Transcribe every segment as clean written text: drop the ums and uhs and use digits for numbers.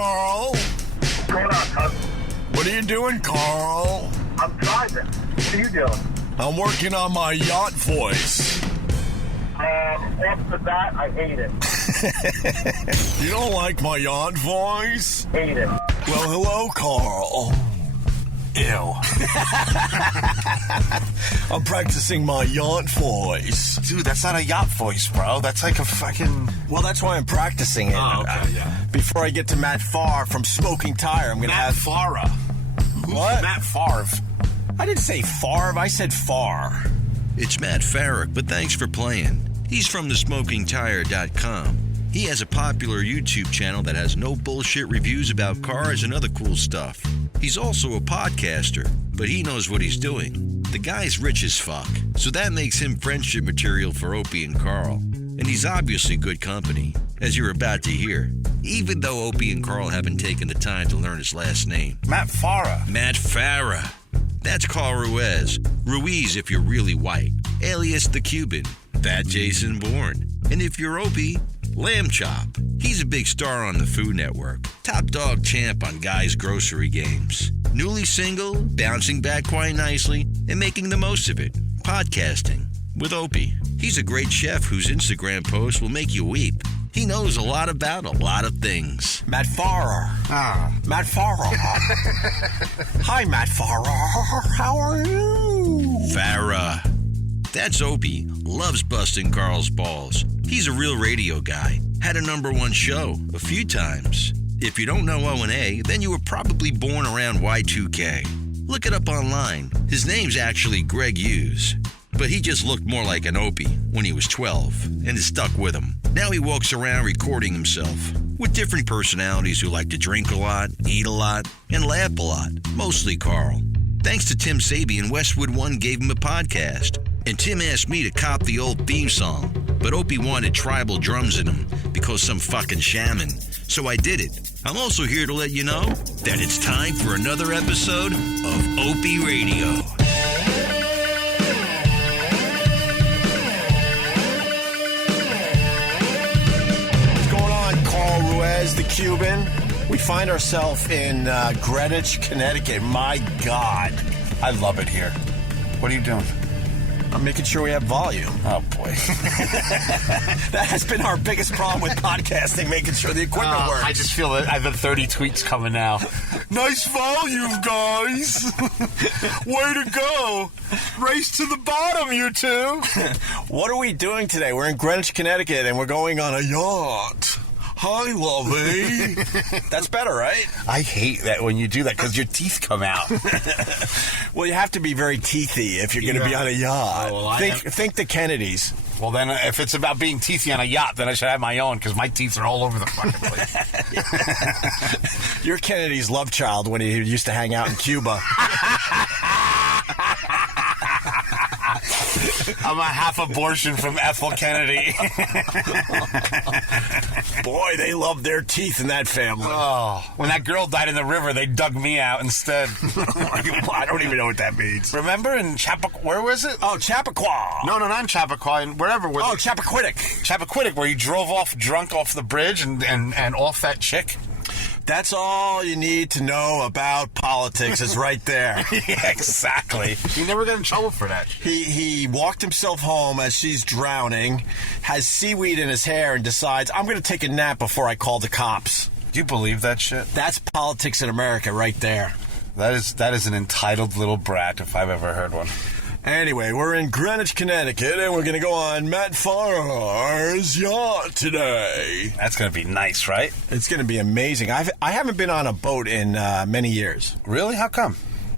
Carl. What's going on, cuz? What are you doing, Carl? I'm driving. What are you doing? I'm working on my yacht voice. Off the bat, I hate it. You don't like my yacht voice? Hate it. Well, hello, Carl. Ew. I'm practicing my yacht voice. Dude, that's not a yacht voice, bro. That's like a fucking... Well, that's why I'm practicing it. Oh, okay, yeah. Before I get to Matt Farr from Smoking Tire, I'm going to have... Farah. What? Matt Favre. I didn't say Favre, I said Farr. It's Matt Farah, but thanks for playing. He's from thesmokingtire.com. He has a popular YouTube channel that has no bullshit reviews about cars and other cool stuff. He's also a podcaster, but he knows what he's doing. The guy's rich as fuck, so that makes him friendship material for Opie and Carl. And he's obviously good company, as you're about to hear, even though Opie and Carl haven't taken the time to learn his last name. Matt Farah. Matt Farah. That's Carl Ruiz if you're really white, alias the Cuban, Fat Jason Bourne. And if you're Opie, Lamb Chop. He's a big star on the Food Network, top dog champ on Guy's Grocery Games. Newly single, bouncing back quite nicely, and making the most of it. Podcasting with Opie. He's a great chef whose Instagram posts will make you weep. He knows a lot about a lot of things. Matt Farah. Matt Farah. Hi, Matt Farah. How are you? Farah. That's Opie. Loves busting Carl's balls. He's a real radio guy. Had a #1 show a few times. If you don't know O&A, then you were probably born around Y2K. Look it up online. His name's actually Greg Hughes. But he just looked more like an Opie when he was 12, and it stuck with him. Now he walks around recording himself with different personalities who like to drink a lot, eat a lot, and laugh a lot. Mostly Carl. Thanks to Tim Sabian, Westwood One gave him a podcast. And Tim asked me to cop the old theme song, but Opie wanted tribal drums in him because some fucking shaman. So I did it. I'm also here to let you know that it's time for another episode of OpieRadio. What's going on, Carl Ruiz, the Cuban? We find ourselves in Greenwich, Connecticut. My God. I love it here. What are you doing? I'm making sure we have volume. Oh, boy. That has been our biggest problem with podcasting, making sure the equipment works. I just feel that I have 30 tweets coming now. Nice volume, guys. Way to go. Race to the bottom, you two. What are we doing today? We're in Greenwich, Connecticut, and we're going on a yacht. Hi, lovey. That's better, right? I hate that when you do that because your teeth come out. Well, you have to be very teethy if you're going to be on a yacht. Oh, well, think the Kennedys. Well, then if it's about being teethy on a yacht, then I should have my own because my teeth are all over the fucking place. You're Kennedy's love child when he used to hang out in Cuba. I'm a half abortion from Ethel Kennedy. Boy, they love their teeth in that family. Oh, when that girl died in the river, they dug me out instead. I don't even know what that means. Remember in where was it? Oh, Chappaqua. No, not in Chappaqua, wherever. Oh, Chappaquiddick. Chappaquiddick, where you drove off drunk off the bridge and off that chick. That's all you need to know about politics is right there. Yeah, exactly. He never got in trouble for that. He walked himself home as she's drowning, has seaweed in his hair, and decides, I'm going to take a nap before I call the cops. Do you believe that shit? That's politics in America right there. That is an entitled little brat if I've ever heard one. Anyway, we're in Greenwich, Connecticut, and we're going to go on Matt Farr's yacht today. That's going to be nice, right? It's going to be amazing. I haven't been on a boat in many years. Really? How come?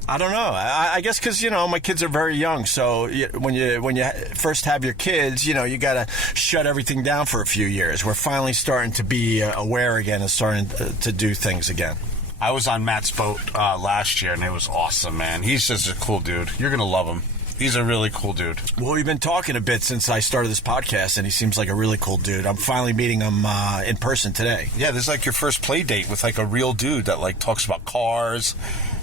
I don't know. I guess because, my kids are very young. So when you first have your kids, you got to shut everything down for a few years. We're finally starting to be aware again and starting to do things again. I was on Matt's boat last year, and it was awesome, man. He's just a cool dude. You're going to love him. He's a really cool dude. Well, we've been talking a bit since I started this podcast, and he seems like a really cool dude. I'm finally meeting him in person today. Yeah, this is like your first play date with like a real dude that like talks about cars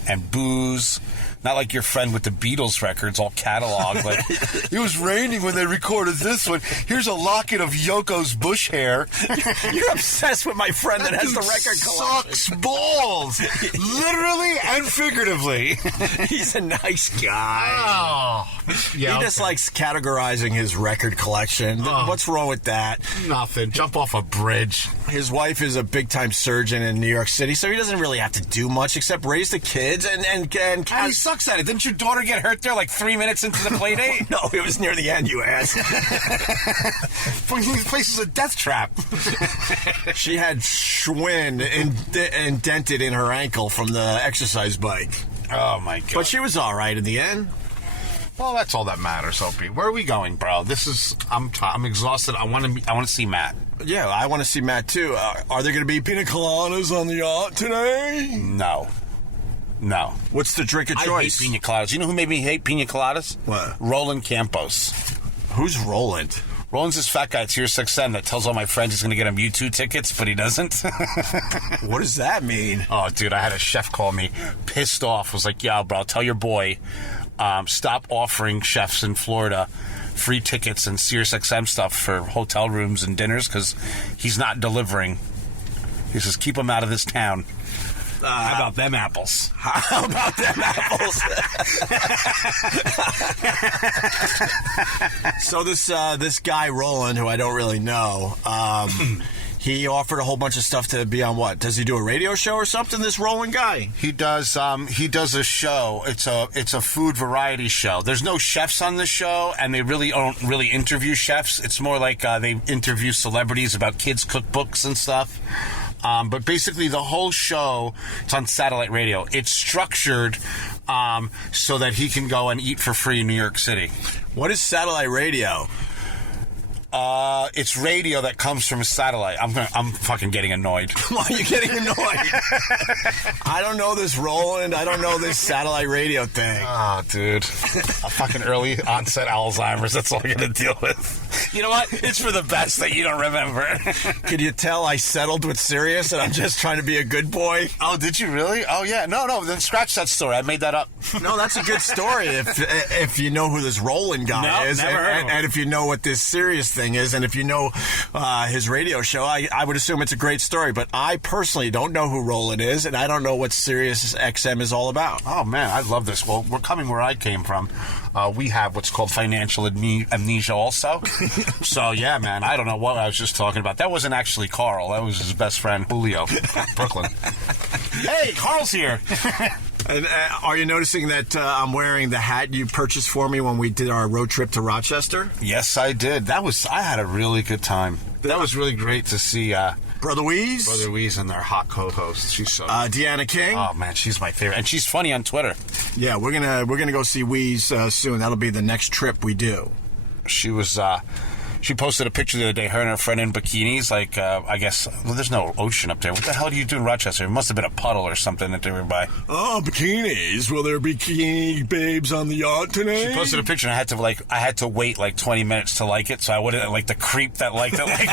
and booze Not like your friend with the Beatles records all cataloged. Like, it was raining when they recorded this one. Here's a locket of Yoko's bush hair. You're obsessed with my friend that has the record collection. Sucks balls. Literally and figuratively. He's a nice guy. Oh. Yeah, he just likes categorizing his record collection. What's wrong with that? Nothing. Jump off a bridge. His wife is a big-time surgeon in New York City, so he doesn't really have to do much except raise the kids and he sucks at it. Didn't your daughter get hurt there like 3 minutes into the play date? No, it was near the end, you ass. This place is a death trap. She had Schwinn indented in her ankle from the exercise bike. Oh, my God. But she was all right in the end. Well, that's all that matters, Opie. Where are we going, bro? I'm exhausted. I want to see Matt. Yeah, I want to see Matt, too. Are there going to be pina coladas on the yacht today? No. What's the drink of I choice? hate pina coladas. You know who made me hate pina coladas? What? Roland Campos. Who's Roland? Roland's this fat guy at Sirius XM that tells all my friends he's going to get them U2 tickets, but he doesn't. What does that mean? Oh, dude, I had a chef call me pissed off. Was like, yeah, bro, tell your boy, stop offering chefs in Florida free tickets and Sirius XM stuff for hotel rooms and dinners because he's not delivering. He says, keep him out of this town. How about them apples? How about them apples? So this guy Roland, who I don't really know, he offered a whole bunch of stuff to be on what? Does he do a radio show or something? This Roland guy? He does. He does a show. It's a food variety show. There's no chefs on the show, and they really don't really interview chefs. It's more like they interview celebrities about kids' cookbooks and stuff. But basically, the whole show, it's on satellite radio. It's structured so that he can go and eat for free in New York City. What is satellite radio? It's radio that comes from a satellite. I'm fucking getting annoyed. Why are you getting annoyed? I don't know this Roland. I don't know this satellite radio thing. Oh, dude. A fucking early onset Alzheimer's. That's all I'm going to deal with. You know what? It's for the best that you don't remember. Could you tell I settled with Sirius and I'm just trying to be a good boy? Oh, did you really? Oh, yeah. No. Then scratch that story. I made that up. No, that's a good story if you know who this Roland guy is. Never heard of him. And if you know what this Sirius thing is, and if you know his radio show, I would assume it's a great story. But I personally don't know who Roland is, and I don't know what Sirius XM is all about. Oh, man, I love this. Well, we're coming where I came from. We have what's called financial amnesia also. So, yeah, man, I don't know what I was just talking about. That wasn't actually Carl. That was his best friend, Julio, Brooklyn. Hey, Carl's here. And, are you noticing that I'm wearing the hat you purchased for me when we did our road trip to Rochester? Yes, I did. I had a really good time. That was really great to see Brother Weeze? Brother Weeze and their hot co-host. She's so Deanna King? Oh, man, she's my favorite. And she's funny on Twitter. Yeah, we're gonna go see Weeze soon. That'll be the next trip we do. She was... She posted a picture the other day, her and her friend in bikinis, like, I guess, well, there's no ocean up there. What the hell do you do in Rochester? It must have been a puddle or something that they were by. Oh, bikinis. Will there be bikini babes on the yacht today? She posted a picture, and I had to wait like 20 minutes to like it, so I wouldn't, like, the creep that liked it, like,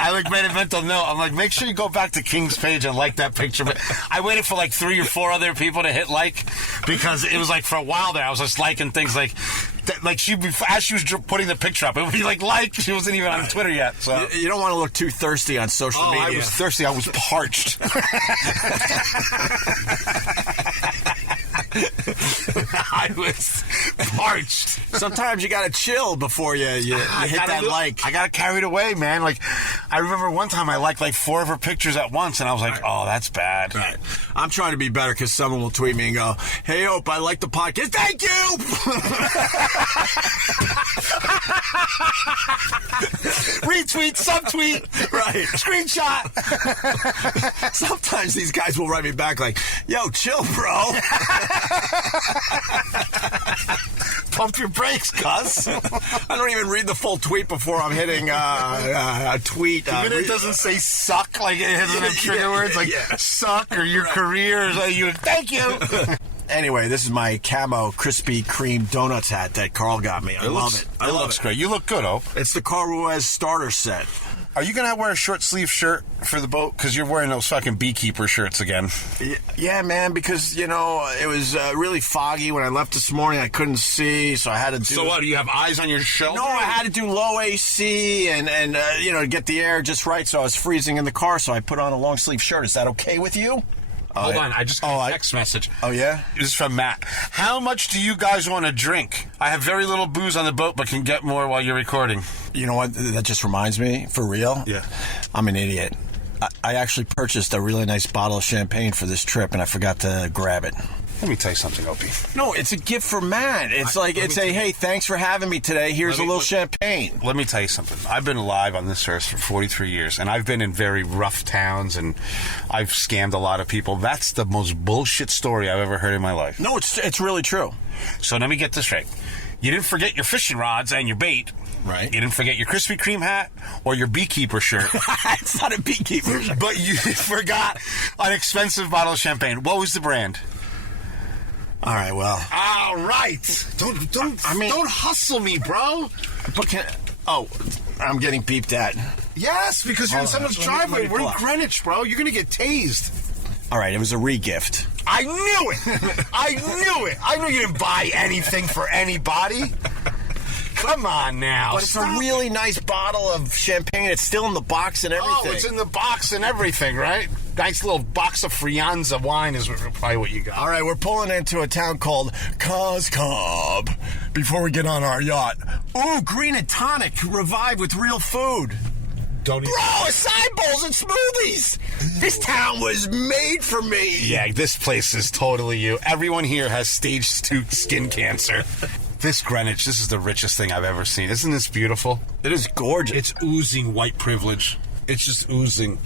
I, like, made a mental note. I'm like, make sure you go back to King's page and like that picture. But I waited for, like, 3 or 4 other people to hit like, because it was, like, for a while there, I was just liking things like... Like as she was putting the picture up, it would be like she wasn't even on Twitter yet. So you don't want to look too thirsty on social media. I was thirsty. I was parched. I was parched. Sometimes you gotta chill before you hit that like. I got carried away, man. Like I remember one time I liked like 4 of her pictures at once, and I was like, "Oh, that's bad." Right. I'm trying to be better because someone will tweet me and go, "Hey, Ope, I like the podcast. Thank you." Retweet, subtweet, right? Screenshot. Sometimes these guys will write me back like, "Yo, chill, bro." Pump your brakes, cuz. I don't even read the full tweet before I'm hitting a tweet. Even it doesn't say suck, like it hasn't have trigger words like suck or your career. Or you thank you. Anyway, this is my camo Krispy Kreme donuts hat that Carl got me. I love it. It looks great. You look good, Oh. It's the Carl Ruiz starter set. Are you going to wear a short sleeve shirt for the boat? Because you're wearing those fucking beekeeper shirts again. Yeah, man, because, it was really foggy when I left this morning. I couldn't see, so I had to do... So what, do you have eyes on your shoulder? No, I had to do low AC and get the air just right, so I was freezing in the car, so I put on a long sleeve shirt. Is that okay with you? Hold on, I just got a text message. Oh, yeah? This is from Matt. How much do you guys want to drink? I have very little booze on the boat, but can get more while you're recording. You know what? That just reminds me, for real? Yeah. I'm an idiot. I actually purchased a really nice bottle of champagne for this trip, and I forgot to grab it. Let me tell you something, Opie. No, it's a gift for Matt. It's hey, thanks for having me today. Here's a little champagne. Let me tell you something. I've been alive on this earth for 43 years, and I've been in very rough towns, and I've scammed a lot of people. That's the most bullshit story I've ever heard in my life. No, it's really true. So let me get this straight. You didn't forget your fishing rods and your bait. Right. You didn't forget your Krispy Kreme hat or your beekeeper shirt. It's not a beekeeper shirt. But you forgot an expensive bottle of champagne. What was the brand? All right, well. All right. Don't hustle me, bro. I'm getting beeped at. Yes, because you're in someone's driveway. We're in Greenwich, bro. You're going to get tased. All right, it was a re-gift. I knew it. I knew you didn't buy anything for anybody. Come on now. But it's a really nice bottle of champagne. It's still in the box and everything. Oh, it's in the box and everything, right? Nice little box of Frianza wine is probably what you got. All right, we're pulling into a town called Coscob before we get on our yacht. Ooh, green and tonic revived with real food. Bro, acai bowls and smoothies. This town was made for me. Yeah, this place is totally you. Everyone here has stage 2 skin cancer. This Greenwich, this is the richest thing I've ever seen. Isn't this beautiful? It is gorgeous. It's oozing white privilege. It's just oozing.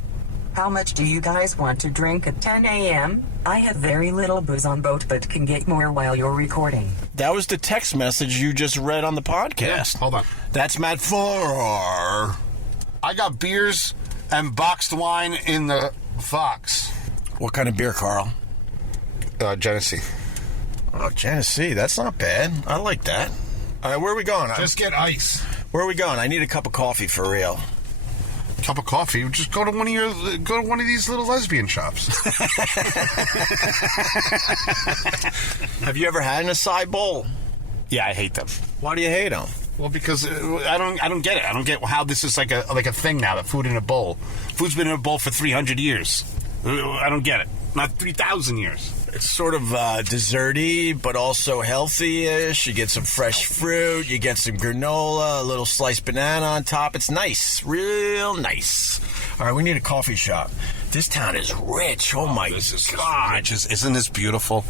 How much do you guys want to drink at 10 a.m.? I have very little booze on boat, but can get more while you're recording. That was the text message you just read on the podcast. Yeah, hold on. That's Matt Farah. I got beers and boxed wine in the Fox. What kind of beer, Carl? Genesee. Oh, Genesee. That's not bad. I like that. All right, where are we going? Just get ice. Where are we going? I need a cup of coffee for real. Cup of coffee? Just go to one of these little lesbian shops. Have you ever had an acai bowl? Yeah, I hate them. Why do you hate them? Well, because I don't get it. I don't get how this is like a thing now, that food in a bowl. Food's been in a bowl for 300 years. I don't get it. Not 3,000 years. It's sort of desserty, but also healthy-ish. You get some fresh fruit. You get some granola, a little sliced banana on top. It's nice. Real nice. All right, we need a coffee shop. This town is rich. Oh, my God. Isn't this beautiful?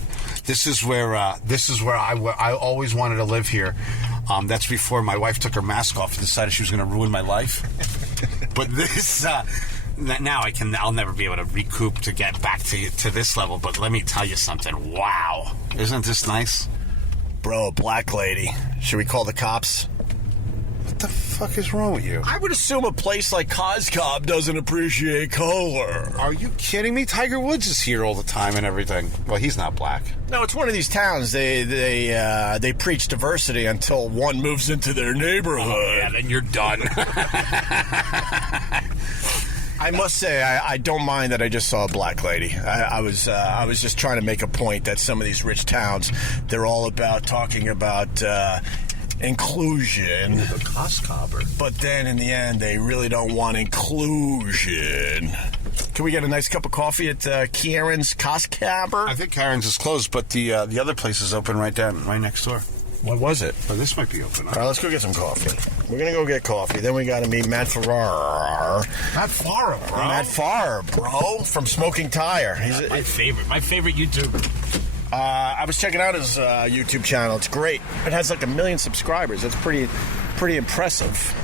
This is where I always wanted to live here. That's before my wife took her mask off and decided she was going to ruin my life. But this... Now I'll never be able to recoup to get back to this level, but let me tell you something. Wow. Isn't this nice? Bro, black lady. Should we call the cops? What the fuck is wrong with you? I would assume a place like Coscob doesn't appreciate color. Are you kidding me? Tiger Woods is here all the time and everything. Well, he's not black. No, it's one of these towns. They preach diversity until one moves into their neighborhood. Oh, yeah, then you're done. I must say, I don't mind that I just saw a black lady. I was just trying to make a point that some of these rich towns, they're all about talking about inclusion. The Coscobber. But then in the end, they really don't want inclusion. Can we get a nice cup of coffee at Kieran's Coscobber? I think Karen's is closed, but the other place is open right next door. What was it? Oh, this might be open. All right, let's go get some coffee. We're going to go get coffee. Then we got to meet Matt Farah. Matt Farah, bro. Matt Farah, bro, from Smoking Tire. He's my favorite YouTuber. I was checking out his YouTube channel. It's great. It has like 1 million subscribers. That's pretty impressive.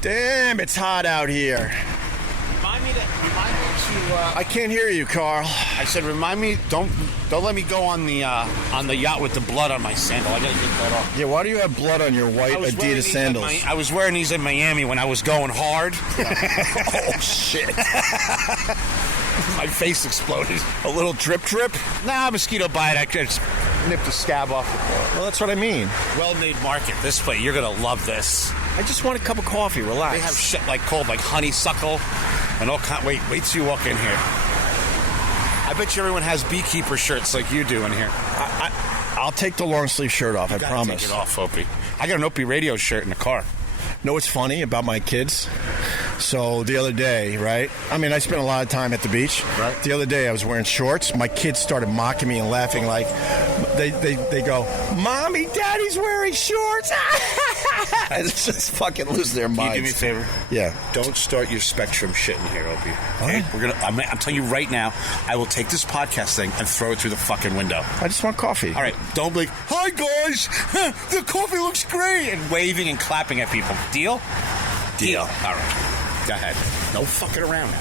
Damn, it's hot out here. Remind me to. I can't hear you, Carl. I said, remind me. Don't let me go on the yacht with the blood on my sandal. I gotta get that off. Yeah, why do you have blood on your white Adidas sandals? I was wearing these in Miami when I was going hard. Oh shit! My face exploded. A little drip? Nah, mosquito bite. I just nipped the scab off. Well, that's what I mean. Well-made market. This place, you're gonna love this. I just want a cup of coffee. Relax. They have shit called honeysuckle and all kind. Wait till you walk in here. I bet you everyone has beekeeper shirts like you do in here. I'll take the long sleeve shirt off. I promise. Take it off, Opie. I got an Opie Radio shirt in the car. Know what's funny about my kids? So the other day, right? I mean, I spent a lot of time at the beach. Right. The other day, I was wearing shorts. My kids started mocking me and laughing like, they go, Mommy, Daddy's wearing shorts. And it's just fucking lose their minds. Can you do me a favor? Yeah. Don't start your Spectrum shit in here, Opie. Okay? I'm telling you right now, I will take this podcast thing and throw it through the fucking window. I just want coffee. All right, don't be like, hi guys, the coffee looks great, and waving and clapping at people. Deal? Deal. All right. Go ahead. No fucking around now.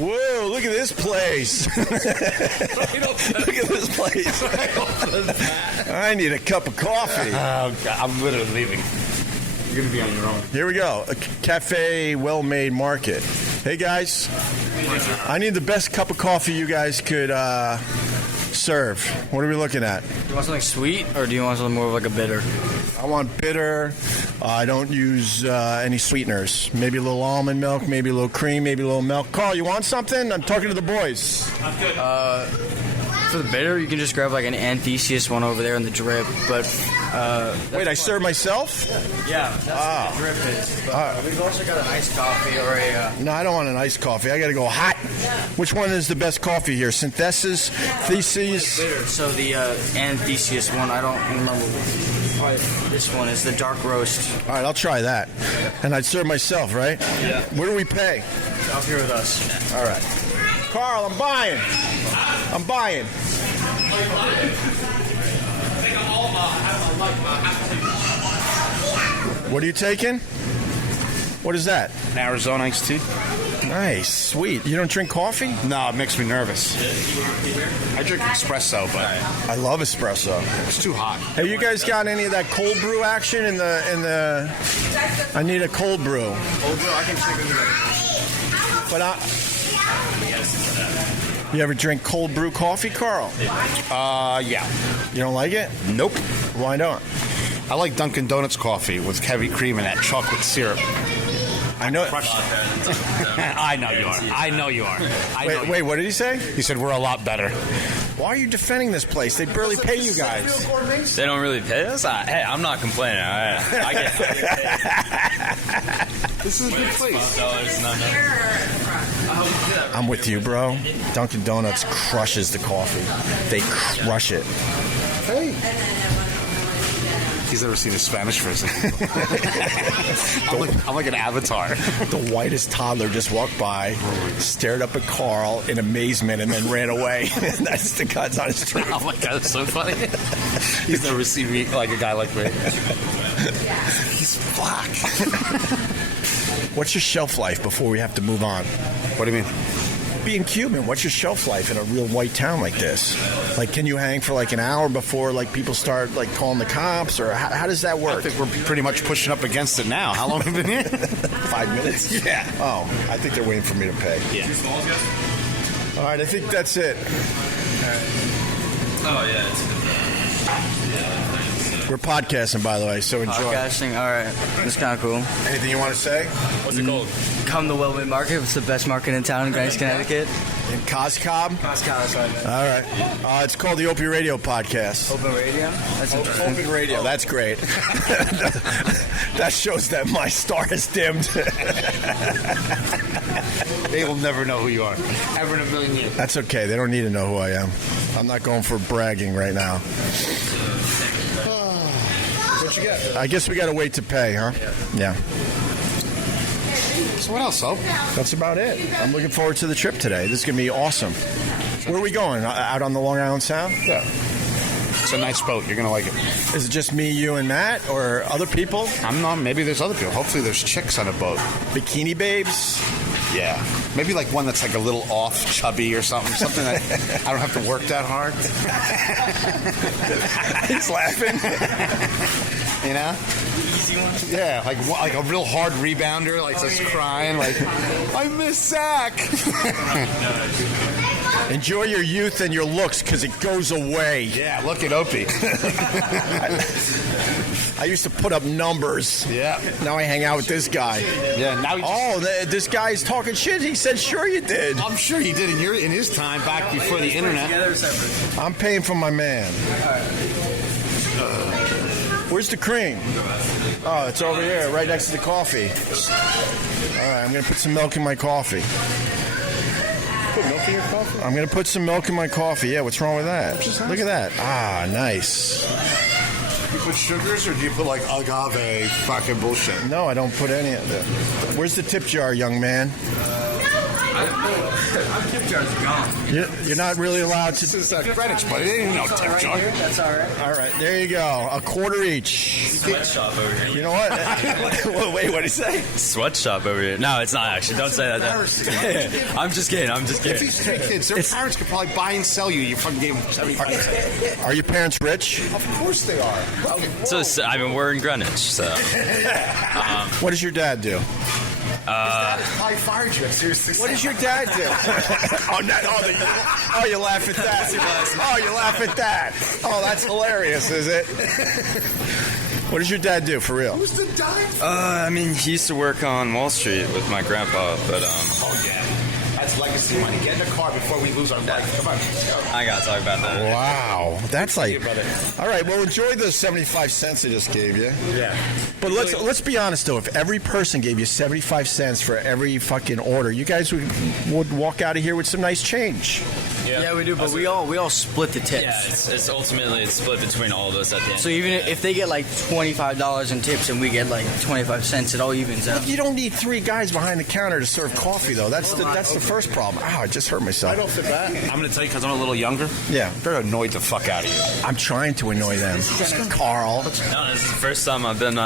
Whoa, look at this place. Look at this place. I need a cup of coffee. Oh, God, I'm literally leaving. You're going to be on your own. Here we go. A cafe, well-made market. Hey, guys. I need the best cup of coffee you guys could serve. What are we looking at? Do you want something sweet, or do you want something more of like a bitter? I want bitter. I don't use any sweeteners. Maybe a little almond milk, maybe a little cream, maybe a little milk. Carl, you want something? I'm talking to the boys. I'm good. For the bitter, you can just grab like an Anthesius one over there in the drip. But wait, I serve myself? Yeah, that's what the drip is. But we've also got an iced coffee or a. No, I don't want an iced coffee. I got to go hot. Which one is the best coffee here? Synthesis, Theses? Bitter. So the Anthesius one, I don't remember. This one is the dark roast. All right, I'll try that. And I'd serve myself, right? Yeah. What do we pay? Up here with us. All right. Carl, I'm buying. I'm buying. What are you taking? What is that? An Arizona iced tea? Nice, sweet. You don't drink coffee? No, it makes me nervous. I drink espresso, but I love espresso. it's too hot. Have you guys got any of that cold brew action in the? I need a cold brew. Cold brew, I can check it out. But you ever drink cold brew coffee, Carl? Yeah. You don't like it? Nope. Why not? I like Dunkin' Donuts coffee with heavy cream and that chocolate syrup. I know. I know you are. I know you are. Wait, what did he say? He said we're a lot better. Why are you defending this place? They barely pay you guys. They don't really pay us? Hey, I'm not complaining. I get This is a good place. I'm with you, bro. Dunkin' Donuts crushes the coffee. They crush it. Hey. He's never seen a Spanish person. I'm like an avatar. The whitest toddler just walked by, stared up at Carl in amazement, and then ran away. That's the God's honest truth. Oh my God, that's so funny. He's never seen me like a guy like me. He's black. What's your shelf life before we have to move on? What do you mean? Being Cuban, what's your shelf life in a real white town like this? Like, can you hang for like an hour before like people start like calling the cops, or how does that work? I think we're pretty much pushing up against it now. How long have you been here? 5 minutes? Yeah. Oh, I think they're waiting for me to pay. Yeah. All right, I think that's it. Oh, yeah. We're podcasting, by the way, so enjoy. Podcasting, all right. That's kind of cool. Anything you want to say? What's it called? Come to Wellman Market. It's the best market in town in Greenwich, Connecticut. In Coscob? All right. It's called the Opie Radio podcast. Open radio? That's interesting. Open Radio. That's great. That shows that my star is dimmed. They will never know who you are. Ever in a million years. That's okay. They don't need to know who I am. I'm not going for bragging right now. What you got? I guess we got to wait to pay, huh? Yeah. So what else, Soap? That's about it. I'm looking forward to the trip today. This is going to be awesome. Where are we going? Out on the Long Island Sound? Yeah. It's a nice boat. You're going to like it. Is it just me, you, and Matt, or other people? I'm not. Maybe there's other people. Hopefully there's chicks on a boat. Bikini babes? Yeah. Maybe like one that's like a little off chubby or something. Something that I don't have to work that hard. He's laughing. You know? Easy one? Yeah, like a real hard rebounder, like just crying, like, I miss Zach. Enjoy your youth and your looks, because it goes away. Yeah, look at Opie. I used to put up numbers. Yeah. Now I hang out with this guy. Yeah, now he this guy's talking shit. He said, sure you did. I'm sure he did in his time back before the internet. Together or separate? I'm paying for my man. Where's the cream? Oh, it's over here, right next to the coffee. All right, I'm going to put some milk in my coffee. Put milk in your coffee? I'm going to put some milk in my coffee. Yeah, what's wrong with that? Look at that. Ah, nice. You put sugars, or do you put like agave fucking bullshit? No, I don't put any of that. Where's the tip jar, young man? Our tip jar's gone. You're not really allowed to. This is Greenwich, buddy. They didn't know tip jar. That's all right. All right, there you go. A quarter each. Sweatshop over here. You know what? Wait, what did he say? Sweatshop over here. No, it's not actually. Don't say that. I'm just kidding. If these three kids, their parents could probably buy and sell you. You fucking gave them 75 cents. Are your parents rich? Of course they are. So I mean, we're in Greenwich. So What does your dad do? That is high fire drill. Seriously. What does your dad do? You laugh at that. Oh, you laugh at that. Oh, that's hilarious, is it? What does your dad do, for real? Who's the dime? I mean, he used to work on Wall Street with my grandpa, but Oh yeah. That's legacy money. Get in the car before we lose our bike. Come on, let's go. I gotta talk about that. Wow, that's like. brother. All right, well, enjoy the 75 cents I just gave you. Yeah. But let's be honest though. If every person gave you 75 cents for every fucking order, you guys would walk out of here with some nice change. Yeah, we do, but we all split the tips. Yeah, it's ultimately split between all of us at the end. So even if they get like $25 in tips and we get like 25 cents, it all evens out. You don't need three guys behind the counter to serve coffee though. That's the first problem. Ow, I just hurt myself. Right off the bat, I'm going to tell you because I'm a little younger. Yeah. They're annoyed the fuck out of you. I'm trying to annoy them. Carl. No, this is the first time I've been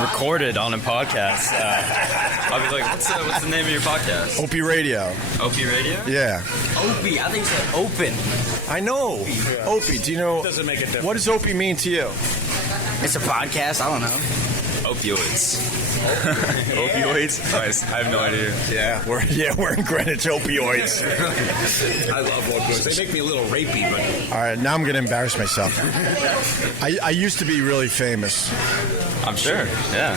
recorded on a podcast. I'll be like, what's the name of your podcast? OpieRadio. OpieRadio? Yeah. Opie, I think you said open. I know. Opie, do you know? Doesn't make a difference. What does Opie mean to you? It's a podcast. I don't know. Opioids. Opioids? Nice. I have no idea. Yeah, we're in Greenwich. Opioids. I love opioids. They make me a little rapey, but... All right, now I'm going to embarrass myself. I used to be really famous. I'm sure. Yeah.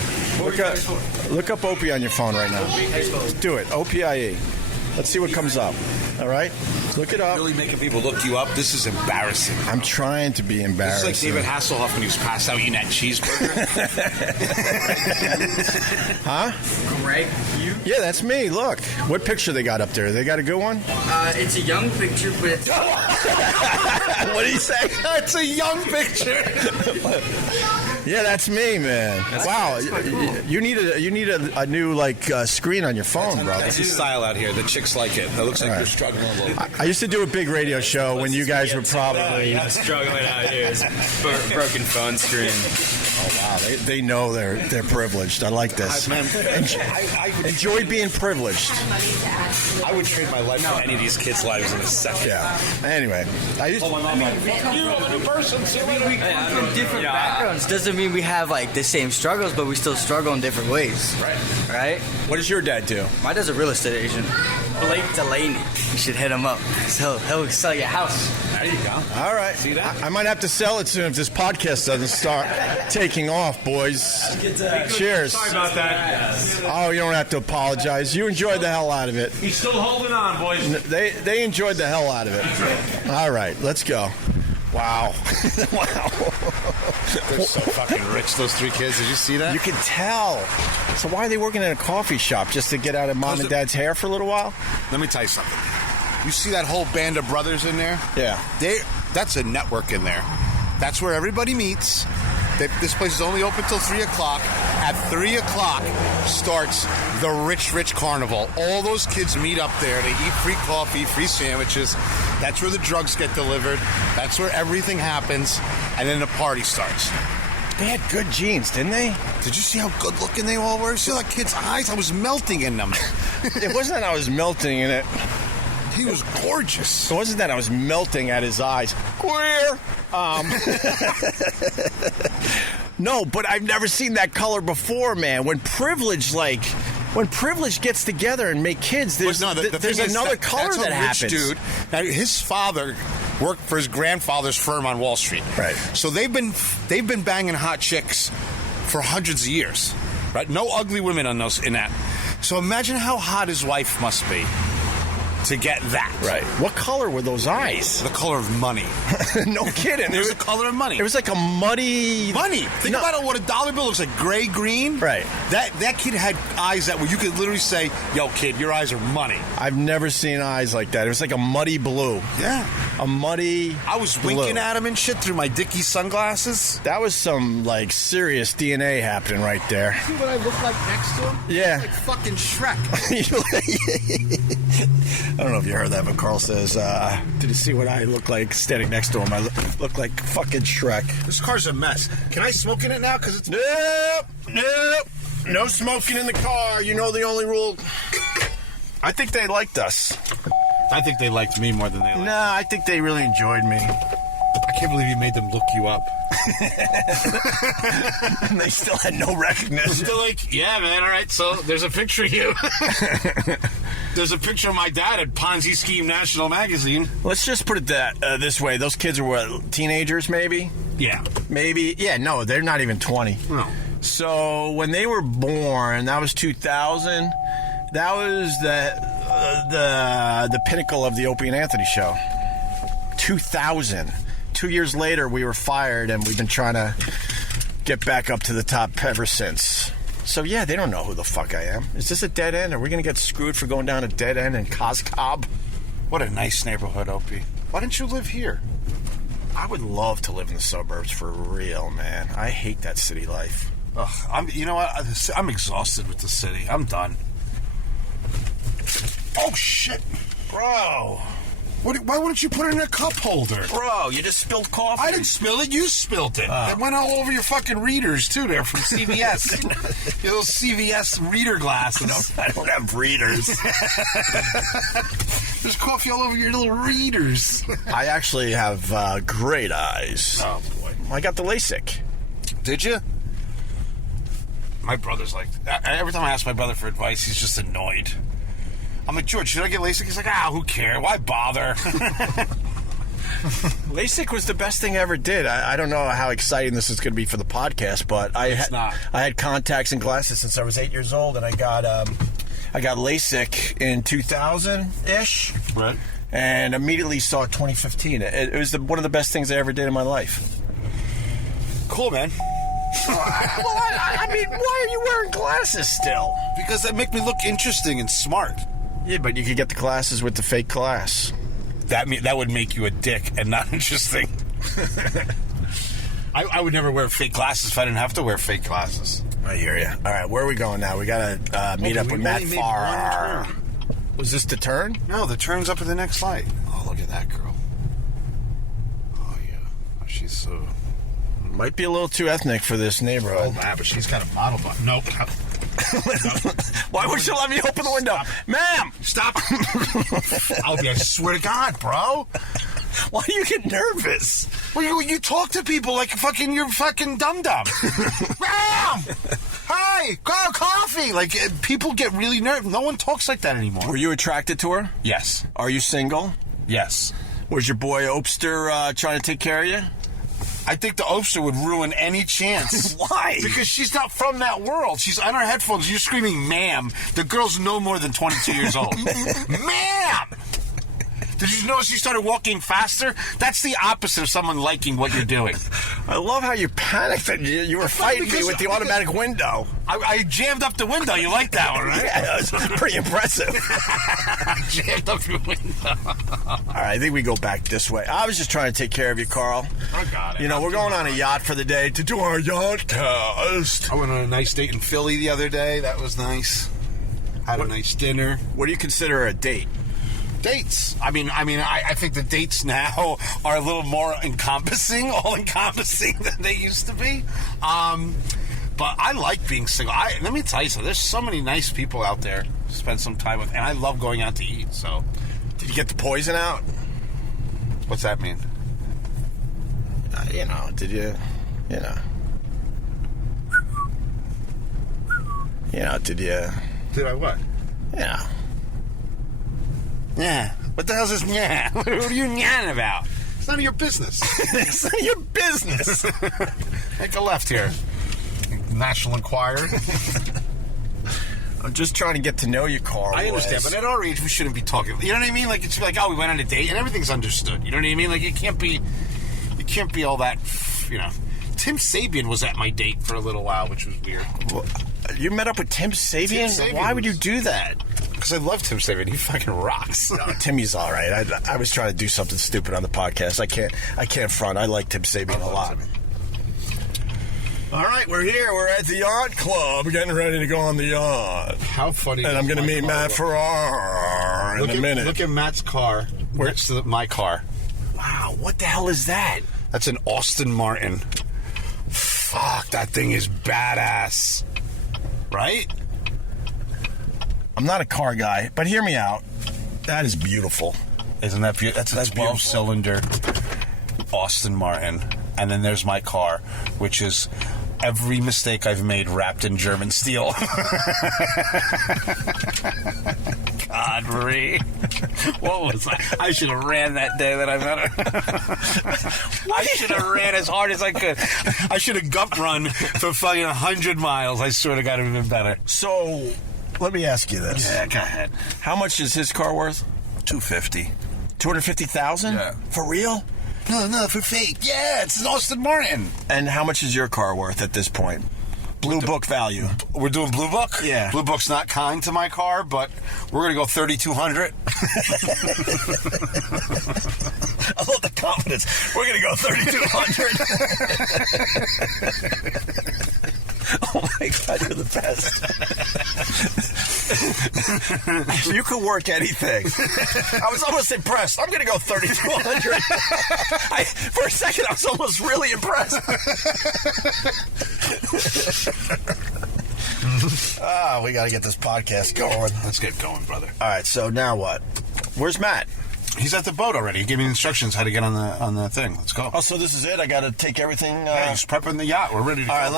Look up Opie on your phone right now. Do it. OPIE. Let's see what comes up. All right? Look it up. Really making people look you up? This is embarrassing. I'm trying to be This embarrassing. is like David Hasselhoff when he was passed out eating that cheeseburger. Huh? Greg, you? Yeah, that's me. Look. What picture they got up there? They got a good one? It's a young picture, but it's... What did he say? It's a young picture. Yeah, that's me, man. Wow, you need a new screen on your phone, bro. That's his style out here. The chicks like it. It looks like you're struggling a little bit. I used to do a big radio show when you guys were probably. Struggling out here. Broken phone screen. Oh wow, they know they're privileged. I like this. Enjoy being privileged. I would trade my life for any of these kids' lives in a second. Yeah. Anyway, I used to. You, I'm a new person. we come from different backgrounds. Doesn't mean we have like the same struggles, but we still struggle in different ways. Right? What does your dad do? My dad's a real estate agent. Blake Delaney. You should hit him up. So he'll sell your house. There you go. All right. See that? I might have to sell it soon if this podcast doesn't start taking off, boys. Cheers. Sorry about that. Oh, you don't have to apologize. You enjoyed the hell out of it. He's still holding on, boys. They enjoyed the hell out of it. All right, let's go. Wow. Wow. They're so fucking rich, those three kids. Did you see that? You can tell. So why are they working in a coffee shop? Just to get out of mom and dad's hair for a little while? Let me tell you something. You see that whole band of brothers in there? Yeah. That's a network in there. That's where everybody meets. This place is only open till 3 o'clock. At 3 o'clock starts the Rich Carnival. All those kids meet up there. They eat free coffee, free sandwiches. That's where the drugs get delivered. That's where everything happens. And then the party starts. They had good jeans, didn't they? Did you see how good looking they all were? See that kid's eyes? I was melting in them. It wasn't that I was melting in it. He was gorgeous. It wasn't that I was melting at his eyes. Queer. No, but I've never seen that color before, man. When privilege, when privilege gets together and make kids, there's another color that happens. Dude, now his father worked for his grandfather's firm on Wall Street. Right. So they've been banging hot chicks for hundreds of years. Right. No ugly women in that. So imagine how hot his wife must be to get that. Right. What color were those eyes? The color of money. No kidding. There's the color of money. It was like a muddy... Money. Think about it, what a dollar bill looks like. Gray, green. Right. That kid had eyes that where you could literally say, yo, kid, your eyes are money. I've never seen eyes like that. It was like a muddy blue. Yeah. A muddy I was blue. winking at him and shit through my Dickie sunglasses. That was some, like, serious DNA happening right there. See what I look like next to him? Yeah. Like fucking Shrek. I don't know if you heard that, but Carl says, did you see what I look like standing next to him? I look like fucking Shrek. This car's a mess. Can I smoke in it now? Because it's... Nope. No smoking in the car. You know the only rule. I think they liked us. I think they liked me more than they liked No, I think they really enjoyed me. I can't believe you made them look you up. And they still had no recognition. Still like, yeah, man, all right, so there's a picture of you. There's a picture of my dad at Ponzi Scheme National Magazine. Let's just put it this way. Those kids are what, teenagers maybe? Yeah. Maybe. Yeah, no, they're not even 20. No. So when they were born, that was 2000. That was the pinnacle of the Opie and Anthony show. 2000. 2 years later, we were fired, and we've been trying to get back up to the top ever since. So, yeah, they don't know who the fuck I am. Is this a dead end? Are we going to get screwed for going down a dead end in Coscob? What a nice neighborhood, Opie. Why didn't you live here? I would love to live in the suburbs for real, man. I hate that city life. Ugh, you know what? I'm exhausted with the city. I'm done. Oh, shit. Bro. Why wouldn't you put it in a cup holder? Bro, you just spilled coffee. I didn't spill it. You spilled it. It went all over your fucking readers, too, there from CVS. Your little CVS reader glasses. I don't have readers. There's coffee all over your little readers. I actually have great eyes. Oh, boy. I got the LASIK. Did you? My brother's like... Every time I ask my brother for advice, he's just annoyed. I'm like, George, should I get LASIK? He's like, who cares? Why bother? LASIK was the best thing I ever did. I don't know how exciting this is going to be for the podcast, but I had contacts and glasses since I was 8 years old, and I got LASIK in 2000-ish. Right. And immediately saw 2015. It was one of the best things I ever did in my life. Cool, man. I mean, why are you wearing glasses still? Because they make me look interesting and smart. Yeah, but you could get the glasses with the fake glass. That would make you a dick and not interesting. I would never wear fake glasses if I didn't have to wear fake glasses. I hear you. All right, where are we going now? We got to meet up with Matt Farah. Was this the turn? No, the turn's up at the next light. Oh, look at that girl. Oh, yeah. She's so... Might be a little too ethnic for this neighborhood. Oh, but she's got a bottle button. Nope. Why would you let me open the window? Ma'am! Stop. I swear to God, bro. Why do you get nervous? Well, you talk to people like you're fucking dum-dum. Ma'am! Hi! Coffee! Like, people get really nervous. No one talks like that anymore. Were you attracted to her? Yes. Are you single? Yes. Was your boy Opster trying to take care of you? I think the Opster would ruin any chance. Why? Because she's not from that world. She's on her headphones. You're screaming, ma'am. The girl's no more than 22 years old. Ma'am! Did you notice she started walking faster? That's the opposite of someone liking what you're doing. I love how you panicked and you were fighting me with the automatic window. I jammed up the window. You like that one, right? Yeah, it was pretty impressive. Jammed up the window. All right, I think we go back this way. I was just trying to take care of you, Carl. I got it. You know, we're going on a yacht for the day to do our Yachtcast. I went on a nice date in Philly the other day. That was nice. Had a nice dinner. What do you consider a date? Dates. I think the dates now are a little more all-encompassing than they used to be. But I like being single. Let me tell you something. There's so many nice people out there to spend some time with, and I love going out to eat. So, did you get the poison out? What's that mean? Did you? Did Did I what? Yeah. Yeah. What the hell's this? Yeah. What are you nyan about? It's none of your business. It's not your business. Make a left here. National Enquirer. I'm just trying to get to know you, Carl. I understand, but at our age, we shouldn't be talking. You know what I mean? Like, it's like, oh, we went on a date, and everything's understood. You know what I mean? Like, it can't be all that, you know. Tim Sabian was at my date for a little while, which was weird. Well, you met up with Tim Sabian? Why would you do that? Because I love Tim Sabian. He fucking rocks. No, Timmy's all right. I was trying to do something stupid on the podcast. I can't front. I like Tim Sabian a lot. All right, we're here. We're at the Yacht Club, getting ready to go on the yacht. How funny! And I'm going to meet Matt Farah in a minute. Look at Matt's car next to my car. Wow, what the hell is that? That's an Aston Martin. Fuck, that thing is badass. Right? I'm not a car guy, but hear me out. That is beautiful. Isn't that beautiful? That's a 12-cylinder Aston Martin. And then there's my car, which is every mistake I've made wrapped in German steel. God, Marie. What was that? I should have ran that day that I met her. I should have ran as hard as I could. I should have gut run for fucking 100 miles. I swear to God, it would have been better. So, let me ask you this. Yeah, go ahead. How much is his car worth? $250,000. $250,000? Yeah. For real? No, for fake. Yeah, it's an Aston Martin. And how much is your car worth at this point? Blue Book value. We're doing Blue Book? Yeah. Blue Book's not kind to my car, but we're going to go $3,200. I love the confidence. We're going to go $3,200. Oh my God, you're the best. You could work anything. I was almost impressed. I'm going to go $3,200. For a second, I was almost really impressed. We got to get this podcast going. Let's get going, brother. All right, so now what? Where's Matt? He's at the boat already. He gave me instructions how to get on the thing. Let's go. Oh, so this is it? I got to take everything. He's prepping the yacht. We're ready to go. All right,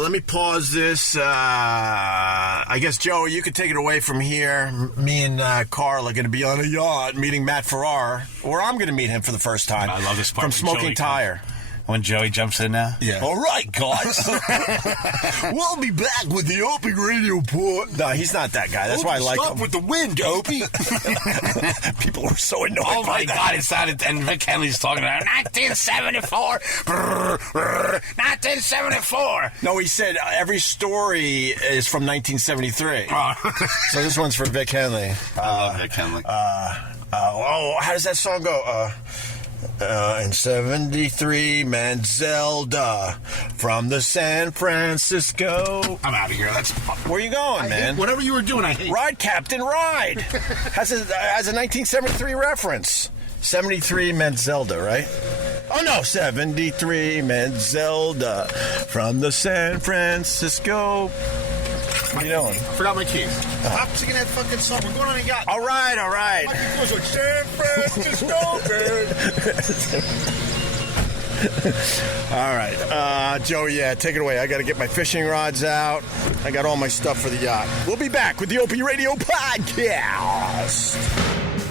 let me pause this. I guess Joey, you could take it away from here. Me and Carl are going to be on a yacht meeting Matt Farah, or I'm going to meet him for the first time. I love this part from Smoking Tire. When Joey jumps in now? Yeah. All right, guys. We'll be back with the OpieRadio port. No, he's not that guy. That's why I like Stop him. with the wind, Opie. People were so annoyed Oh, my by that. God. It sounded... And Vic Henley's talking about 1974. 1974. No, he said every story is from 1973. So this one's for Vic Henley. I love Vic Henley. How does that song go? In 73, Zelda from the San Francisco. I'm out of here. That's Where you going, man? Whatever you were doing, I hate. Ride, Captain, ride. Has a 1973 reference. 73 meant Zelda, right? Oh, no, 73 meant Zelda from the San Francisco. What are you doing? Forgot my keys. Stop singing that fucking song. We're going on a yacht. All right. It was like San Francisco. All right. Joey, take it away. I got to get my fishing rods out. I got all my stuff for the yacht. We'll be back with the OpieRadio podcast.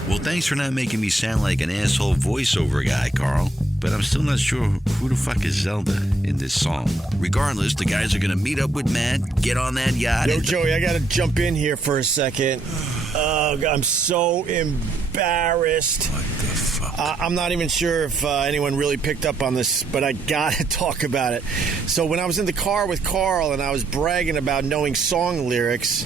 Well, thanks for not making me sound like an asshole voiceover guy, Carl. But I'm still not sure who the fuck is Zelda in this song. Regardless, the guys are going to meet up with Matt, get on that yacht. Yo, Joey, I got to jump in here for a second. I'm so embarrassed. What the fuck? I'm not even sure if anyone really picked up on this, but I got to talk about it. So when I was in the car with Carl and I was bragging about knowing song lyrics,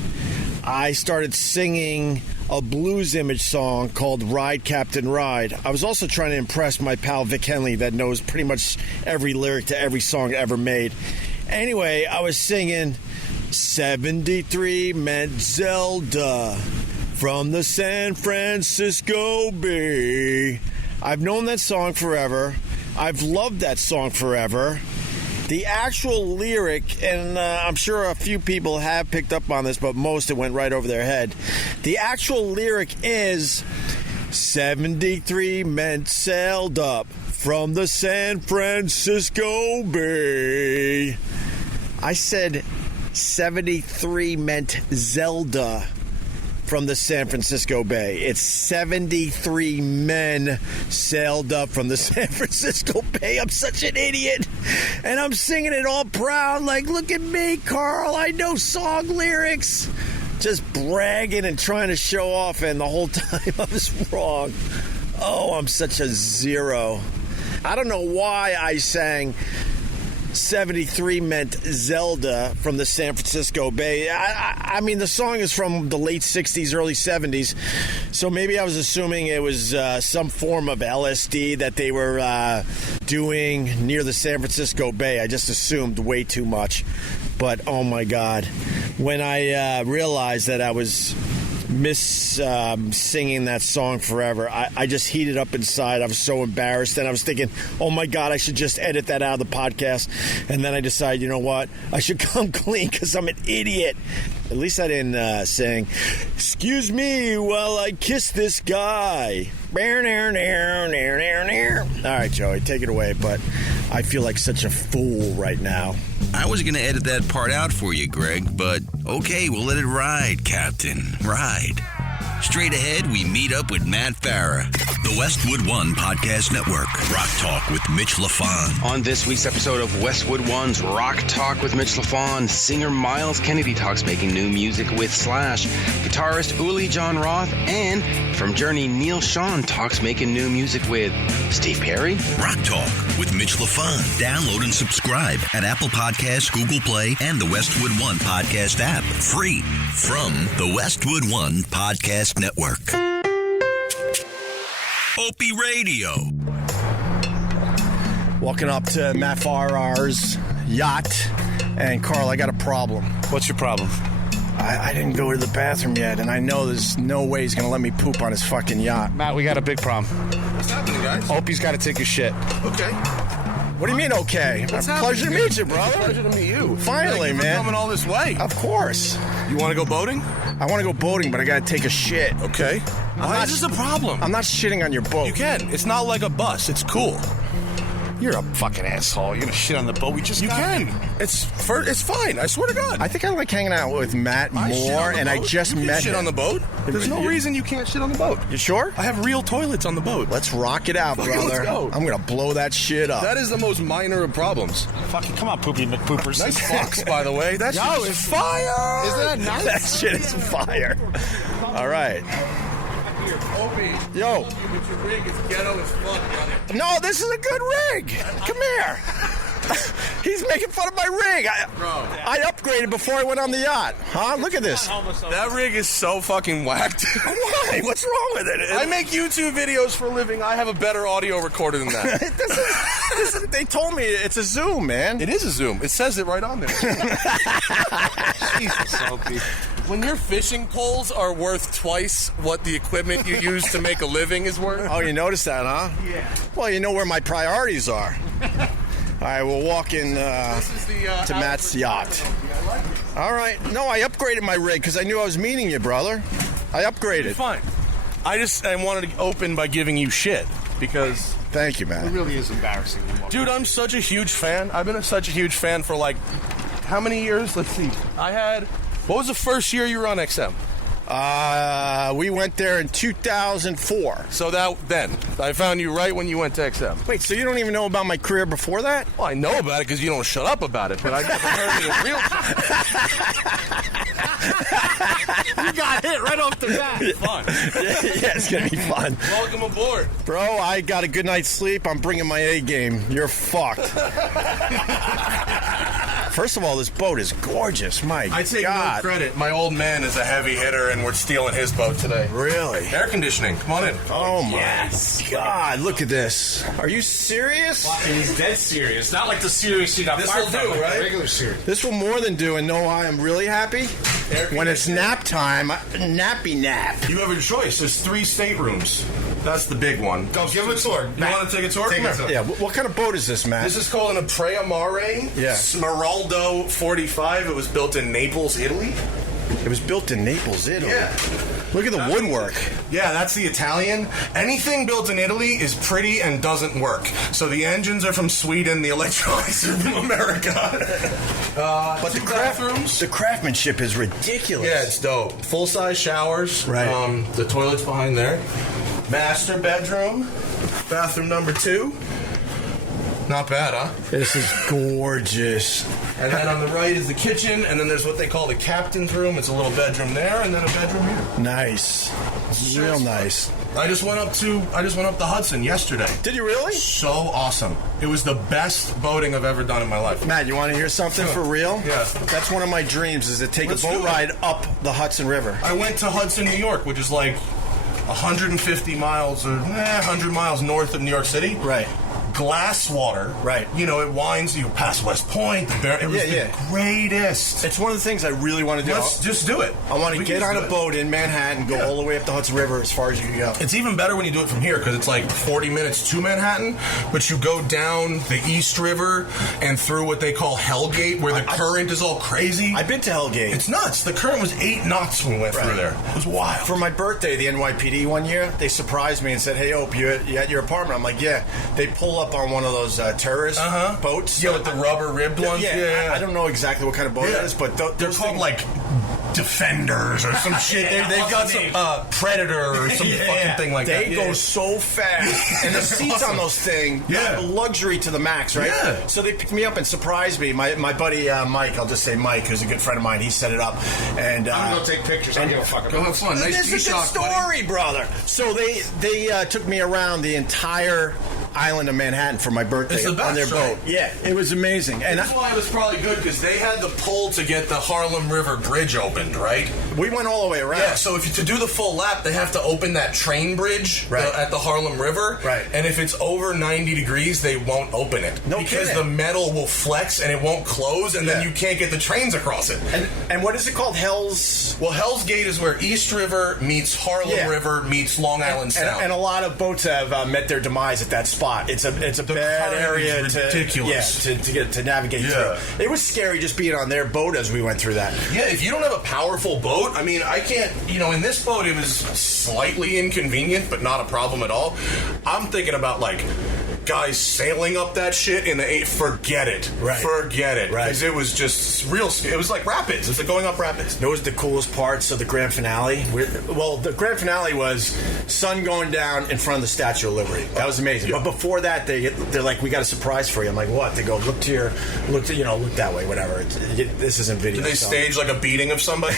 I started singing a Blues Image song called Ride, Captain, Ride. I was also trying to impress my pal Vic Henley that knows pretty much every lyric to every song ever made. Anyway, I was singing 73 meant Zelda from the San Francisco Bay. I've known that song forever. I've loved that song forever. The actual lyric, and I'm sure a few people have picked up on this, but most it went right over their head. The actual lyric is 73 men sailed up from the San Francisco Bay. I said 73 meant Zelda from the San Francisco Bay. It's 73 men sailed up from the San Francisco Bay. I'm such an idiot. And I'm singing it all proud, like, look at me, Carl. I know song lyrics. Just bragging and trying to show off, and the whole time I was wrong. Oh, I'm such a zero. I don't know why I sang 73 meant Zelda from the San Francisco Bay. I mean, the song is from the late 60s, early 70s, so maybe I was assuming it was some form of LSD that they were doing near the San Francisco Bay. I just assumed way too much. But, oh my God, when I realized that I was singing that song forever, I just heated up inside. I was so embarrassed, and I was thinking, oh my God, I should just edit that out of the podcast. And then I decided, you know what, I should come clean because I'm an idiot. At least I didn't sing, excuse me while I kiss this guy. All right, Joey, take it away, but I feel like such a fool right now. I was going to edit that part out for you, Greg, but okay, we'll let it ride, Captain. Ride. Straight ahead, we meet up with Matt Farah. The Westwood One Podcast Network. Rock Talk with Mitch LaFon. On this week's episode of Westwood One's Rock Talk with Mitch LaFon, singer Miles Kennedy talks making new music with Slash. Guitarist Uli John Roth and from Journey, Neil Sean talks making new music with Steve Perry. Rock Talk with Mitch LaFon. Download and subscribe at Apple Podcasts, Google Play, and the Westwood One Podcast app. Free from the Westwood One Podcast Network. OpieRadio. Walking up to Matt Farah's yacht, and Carl, I got a problem. What's your problem? I didn't go to the bathroom yet, and I know there's no way he's going to let me poop on his fucking yacht. Matt, we got a big problem. What's happening, guys? Opie's got to take a shit. Okay. What do you mean, okay? Pleasure to meet you, brother. Pleasure to meet you. Finally, Thank you for man. coming all this way. Of course. You want to go boating? I want to go boating, but I got to take a shit. Okay. Why is this a problem? I'm not shitting on your boat. You can. It's not like a bus. It's cool. You're a fucking asshole. You're gonna shit on the boat. We just You got can. here. It's fine. I swear to God. I think I like hanging out with Matt I shit more, on the and I boat. just You can met shit him. on the boat. There's no reason you can't shit on the boat. You sure? I have real toilets on the boat. Let's rock it out, Okay, brother. let's go. I'm going to blow that shit up. That is the most minor of problems. Fucking come on, Poopy McPoopers. Nice fox, by the way. That shit is fire. Isn't that nice? That shit is fire. All right. Opie. Yo. But your rig is ghetto as fuck, brother. No, this is a good rig. Come here. He's making fun of my rig. I upgraded before I went on the yacht. Huh? Look at this. That rig is so fucking whacked. Why? What's wrong with it? I make YouTube videos for a living. I have a better audio recorder than that. They told me it's a Zoom, man. It is a Zoom. It says it right on there. Jesus, Opie. When your fishing poles are worth twice what the equipment you use to make a living is worth. Oh, you noticed that, huh? Yeah. Well, you know where my priorities are. All right, we'll walk in This is the to Matt's yacht. All right. No, I upgraded my rig because I knew I was meeting you, brother. I upgraded. Fine. I wanted to open by giving you shit because. Thank you, man. It really is embarrassing. Dude, I'm such a huge fan. I've been such a huge fan for like how many years? Let's see. What was the first year you were on XM? We went there in 2004. So then I found you right when you went to XM. Wait, so you don't even know about my career before that? Well, I know about it because you don't shut up about it, but I never heard it in real time. You got hit right off the bat. Fun. Yeah, it's going to be fun. Welcome aboard. Bro, I got a good night's sleep. I'm bringing my A game. You're fucked. First of all, this boat is gorgeous. My I take God. no credit. My old man is a heavy hitter, and we're stealing his boat today. Really? Air conditioning. Come on in. Oh, my God. Look at this. Are you serious? And he's dead serious. Not like the serious you got This fired will from, do, like right? the regular serious. This will more than do, and know why I'm really happy? When it's nap time, nappy nap. You have a choice. There's 3 staterooms. That's the big one. Go, give it a tour. You want to take a tour? Come here. Yeah, what kind of boat is this, Matt? This is called an Aprea Mare. Yeah. Smeraldo 45. It was built in Naples, Italy. It was built in Naples, Italy. Yeah. Look at the woodwork. Yeah, that's the Italian. Anything built in Italy is pretty and doesn't work. So the engines are from Sweden, the electronics are from America. But the craftsmanship is ridiculous. Yeah, it's dope. Full-size showers. Right. The toilet's behind there. Master bedroom. Bathroom number 2. Not bad, huh? This is gorgeous. And then on the right is the kitchen, and then there's what they call the captain's room. It's a little bedroom there, and then a bedroom here. Nice. Real nice. I just went up the Hudson yesterday. Did you really? So awesome. It was the best boating I've ever done in my life. Matt, you want to hear something for real? Yeah. That's one of my dreams, is to take Let's a boat do it. ride up the Hudson River. I went to Hudson, New York, which is like 150 miles or 100 miles north of New York City. Right. Glass water. Right. You know, it winds you past West Point. It was the greatest. It's one of the things I really want to do. Let's just do it. I want to We get can on just a do it. boat in Manhattan, go all the way up the Hudson River as far as you can go. It's even better when you do it from here because it's like 40 minutes to Manhattan, but you go down the East River and through what they call Hellgate, where the current is all crazy. I've been to Hellgate. It's nuts. The current was 8 knots when we went through there. It was wild. For my birthday, the NYPD one year, they surprised me and said, "Hey, Opie, you at your apartment?" I'm like, "Yeah." They pull up on one of those terrorist boats. Yeah, with the rubber ribbed ones. Yeah. I don't know exactly what kind of boat it is, but they're called like Defenders or some shit. They've got some Predator or some fucking thing like that. They go so fast, and the seats on those things, luxury to the max, right? Yeah. So they picked me up and surprised me. My buddy Mike, I'll just say Mike, who's a good friend of mine, he set it up, and I'm gonna go take pictures. I don't give a fuck. Go have fun. Nice This is a good G-Shock, story, brother. So they took me around the entire island of Manhattan for my birthday It's the best, on their right? boat. Yeah, it was amazing. And That's why it was probably good because they had the pull to get the Harlem River Bridge opened, right? We went all the way around. Yeah, so to do the full lap, they have to open that train bridge at the Harlem River. Right. And if it's over 90 degrees, they won't open it. No because kidding. the metal will flex and it won't close, and then you can't get the trains across it. And what is it called? Hell's... Well, Hell's Gate is where East River meets Harlem River meets Long Island Sound. And a lot of boats have met their demise at that spot. It's a bad current area is ridiculous. to navigate through. It was scary just being on their boat as we went through that. Yeah, if you don't have a powerful boat, I mean, I can't, in this boat it was slightly inconvenient, but not a problem at all. I'm thinking about, like, guys sailing up that shit in the 8, forget it. Right. Forget it. Right. Because it was just real, it was like rapids. It's like going up rapids. That was the coolest parts of the grand finale. Well, the grand finale was sun going down in front of the Statue of Liberty. That was amazing. But before that, they're like, "We got a surprise for you." I'm like, "What?" They go, look that way, whatever. This isn't video. Did they stage like a beating of somebody?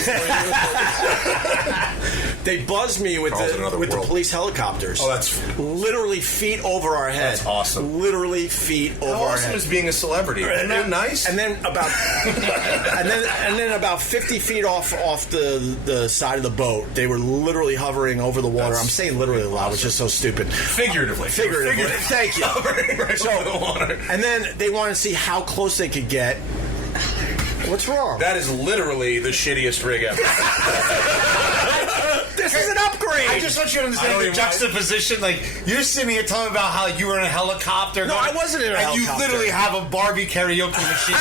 They buzzed me with the police helicopters. Oh, that's literally feet over our head. That's awesome. Literally feet over How our awesome head. is being a celebrity? Isn't that nice? And then about and then about 50 feet off the side of the boat, they were literally hovering over the water. I'm saying literally a lot, which is so stupid. Figuratively. Thank you. Right So, over the water. and then they wanted to see how close they could get. What's wrong? That is literally the shittiest rig ever. This is an upgrade. I just want you to understand the juxtaposition. Like, you're sitting here talking about how you were in a helicopter. No, I wasn't in a helicopter. And you literally have a Barbie karaoke machine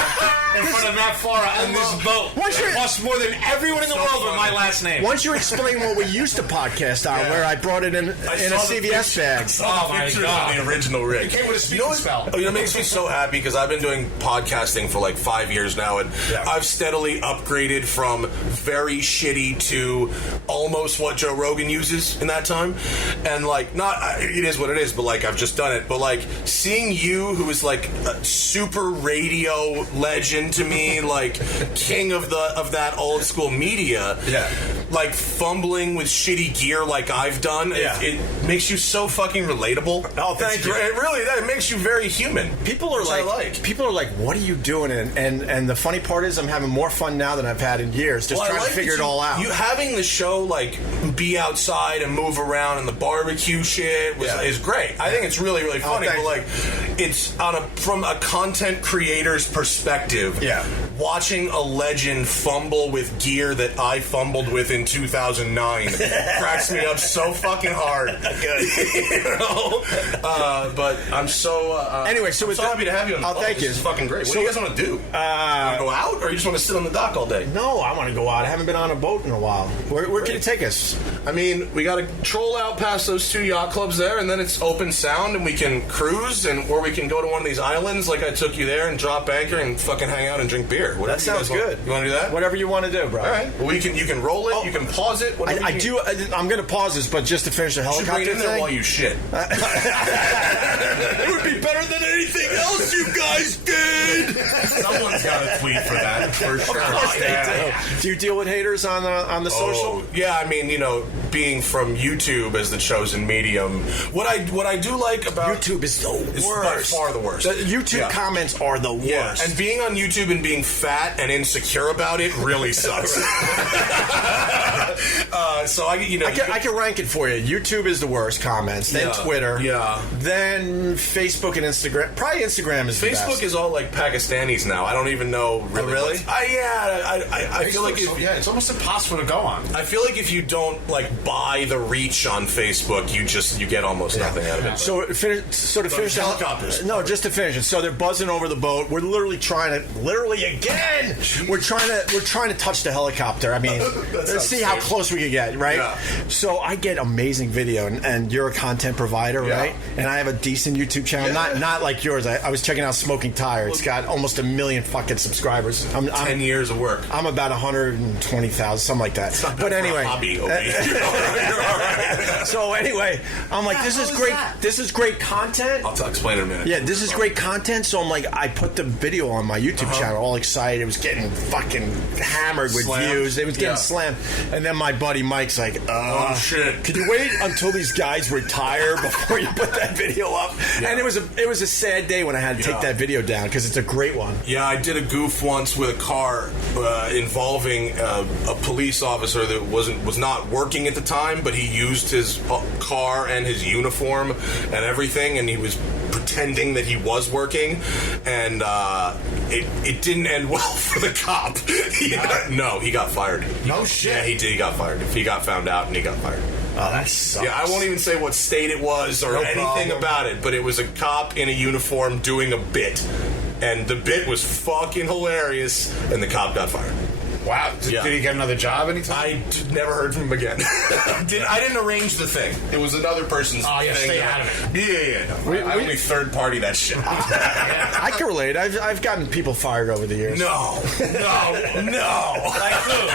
in front of Matt Farah on this boat. It costs more than everyone in the world with my last name. Once you explain what we used to podcast on, where I brought it in a CVS bag. Oh my god! The original rig. It came with a speaking spell. It makes me so happy because I've been doing podcasting for like 5 years now, and I've steadily upgraded from very shitty to almost what Joe Rogan uses in that time. And like, it is what it is, but like, I've just done it. But like, seeing you, who is like a super radio legend to me, like king of that old school media, like fumbling with shitty gear like I've done, it makes you so fucking relatable. Oh, thank you. It really does. It makes you very human. People are like, "What are you doing?" And the funny part is, I'm having more fun now than I've had in years, just trying to figure it all out. You having the show like be outside and move around and the barbecue shit is great. I think it's really, really funny. But like, it's from a content creator's perspective, perspective, watching a legend fumble with gear that I fumbled with in 2009 cracks me up so fucking hard. You know? But I'm so anyway, so I'm so happy to have you on the boat. Thank you. This is fucking great. What do you guys want to do? You want to go out, or you just want to sit on the dock all day? No, I want to go out. I haven't been on a boat in a while. Where can you take us? I mean, we got to troll out past those 2 yacht clubs there, and then it's open sound, and we can cruise, or we can go to one of these islands like I took you there and drop anchor and fucking hang out and drink beer. Whatever that sounds good. You want to do that? Whatever you want to do, bro. All right. Well, you can roll it. You can pause it. I'm going to pause this, but just to finish the helicopter thing. You should bring it in there while you shit. It would be better than anything else you guys did. Someone's got a tweet for that, for sure. Of course they do. Do you deal with haters on the social? Yeah, I mean, being from YouTube as the chosen medium, what I do like about YouTube is the worst. By far the worst. The YouTube comments are the worst. Yeah. And being on YouTube and being fat and insecure about it really sucks. So I can rank it for you. YouTube is the worst comments. Then Twitter. Yeah. Then Facebook and Instagram. Probably Instagram is the best. Facebook is all like Pakistanis now. I don't even know really. Oh, really? I feel like it's almost impossible to go on. I feel like if you don't buy the reach on Facebook, you get almost nothing out of it. So to finish the helicopters. No, just to finish it. So they're buzzing over the boat. We're literally trying to touch the helicopter. I mean, let's see how close we can get, right? Yeah. So I get amazing video, and you're a content provider, right? And I have a decent YouTube channel, not like yours. I was checking out Smoking Tire. It's got almost 1 million fucking subscribers. I'm 10 years of work. I'm about 120,000, something like that. But anyway, hobby, so anyway, I'm like, this is great. This is great content. I'll explain in a minute. Yeah, this is great content. So I'm like, I put the video on my YouTube channel, all excited. It was getting fucking hammered with views. It was getting slammed. And then my buddy Mike's like, oh shit! Could you wait until these guys retire before you put that video up? Yeah. And it was a sad day when I had to take that video down because it's a great one. Yeah, I did a goof once with a car involving a police officer that was not working at the time, but he used his car and his uniform and everything, and he was pretending that he was working, and it didn't end well for the cop. No, he got fired. No shit. Yeah, he did. He got fired. He got found out, and he got fired. Oh, that sucks. Yeah, I won't even say what state it was or anything about it, but it was a cop in a uniform doing a bit, and the bit was fucking hilarious, and the cop got fired. Wow. Did he get another job anytime? I never heard from him again. I didn't arrange the thing. It was another person's thing. Stay out of it. Yeah. No, I only third party that shit. I can relate. I've gotten people fired over the years. No. Like who?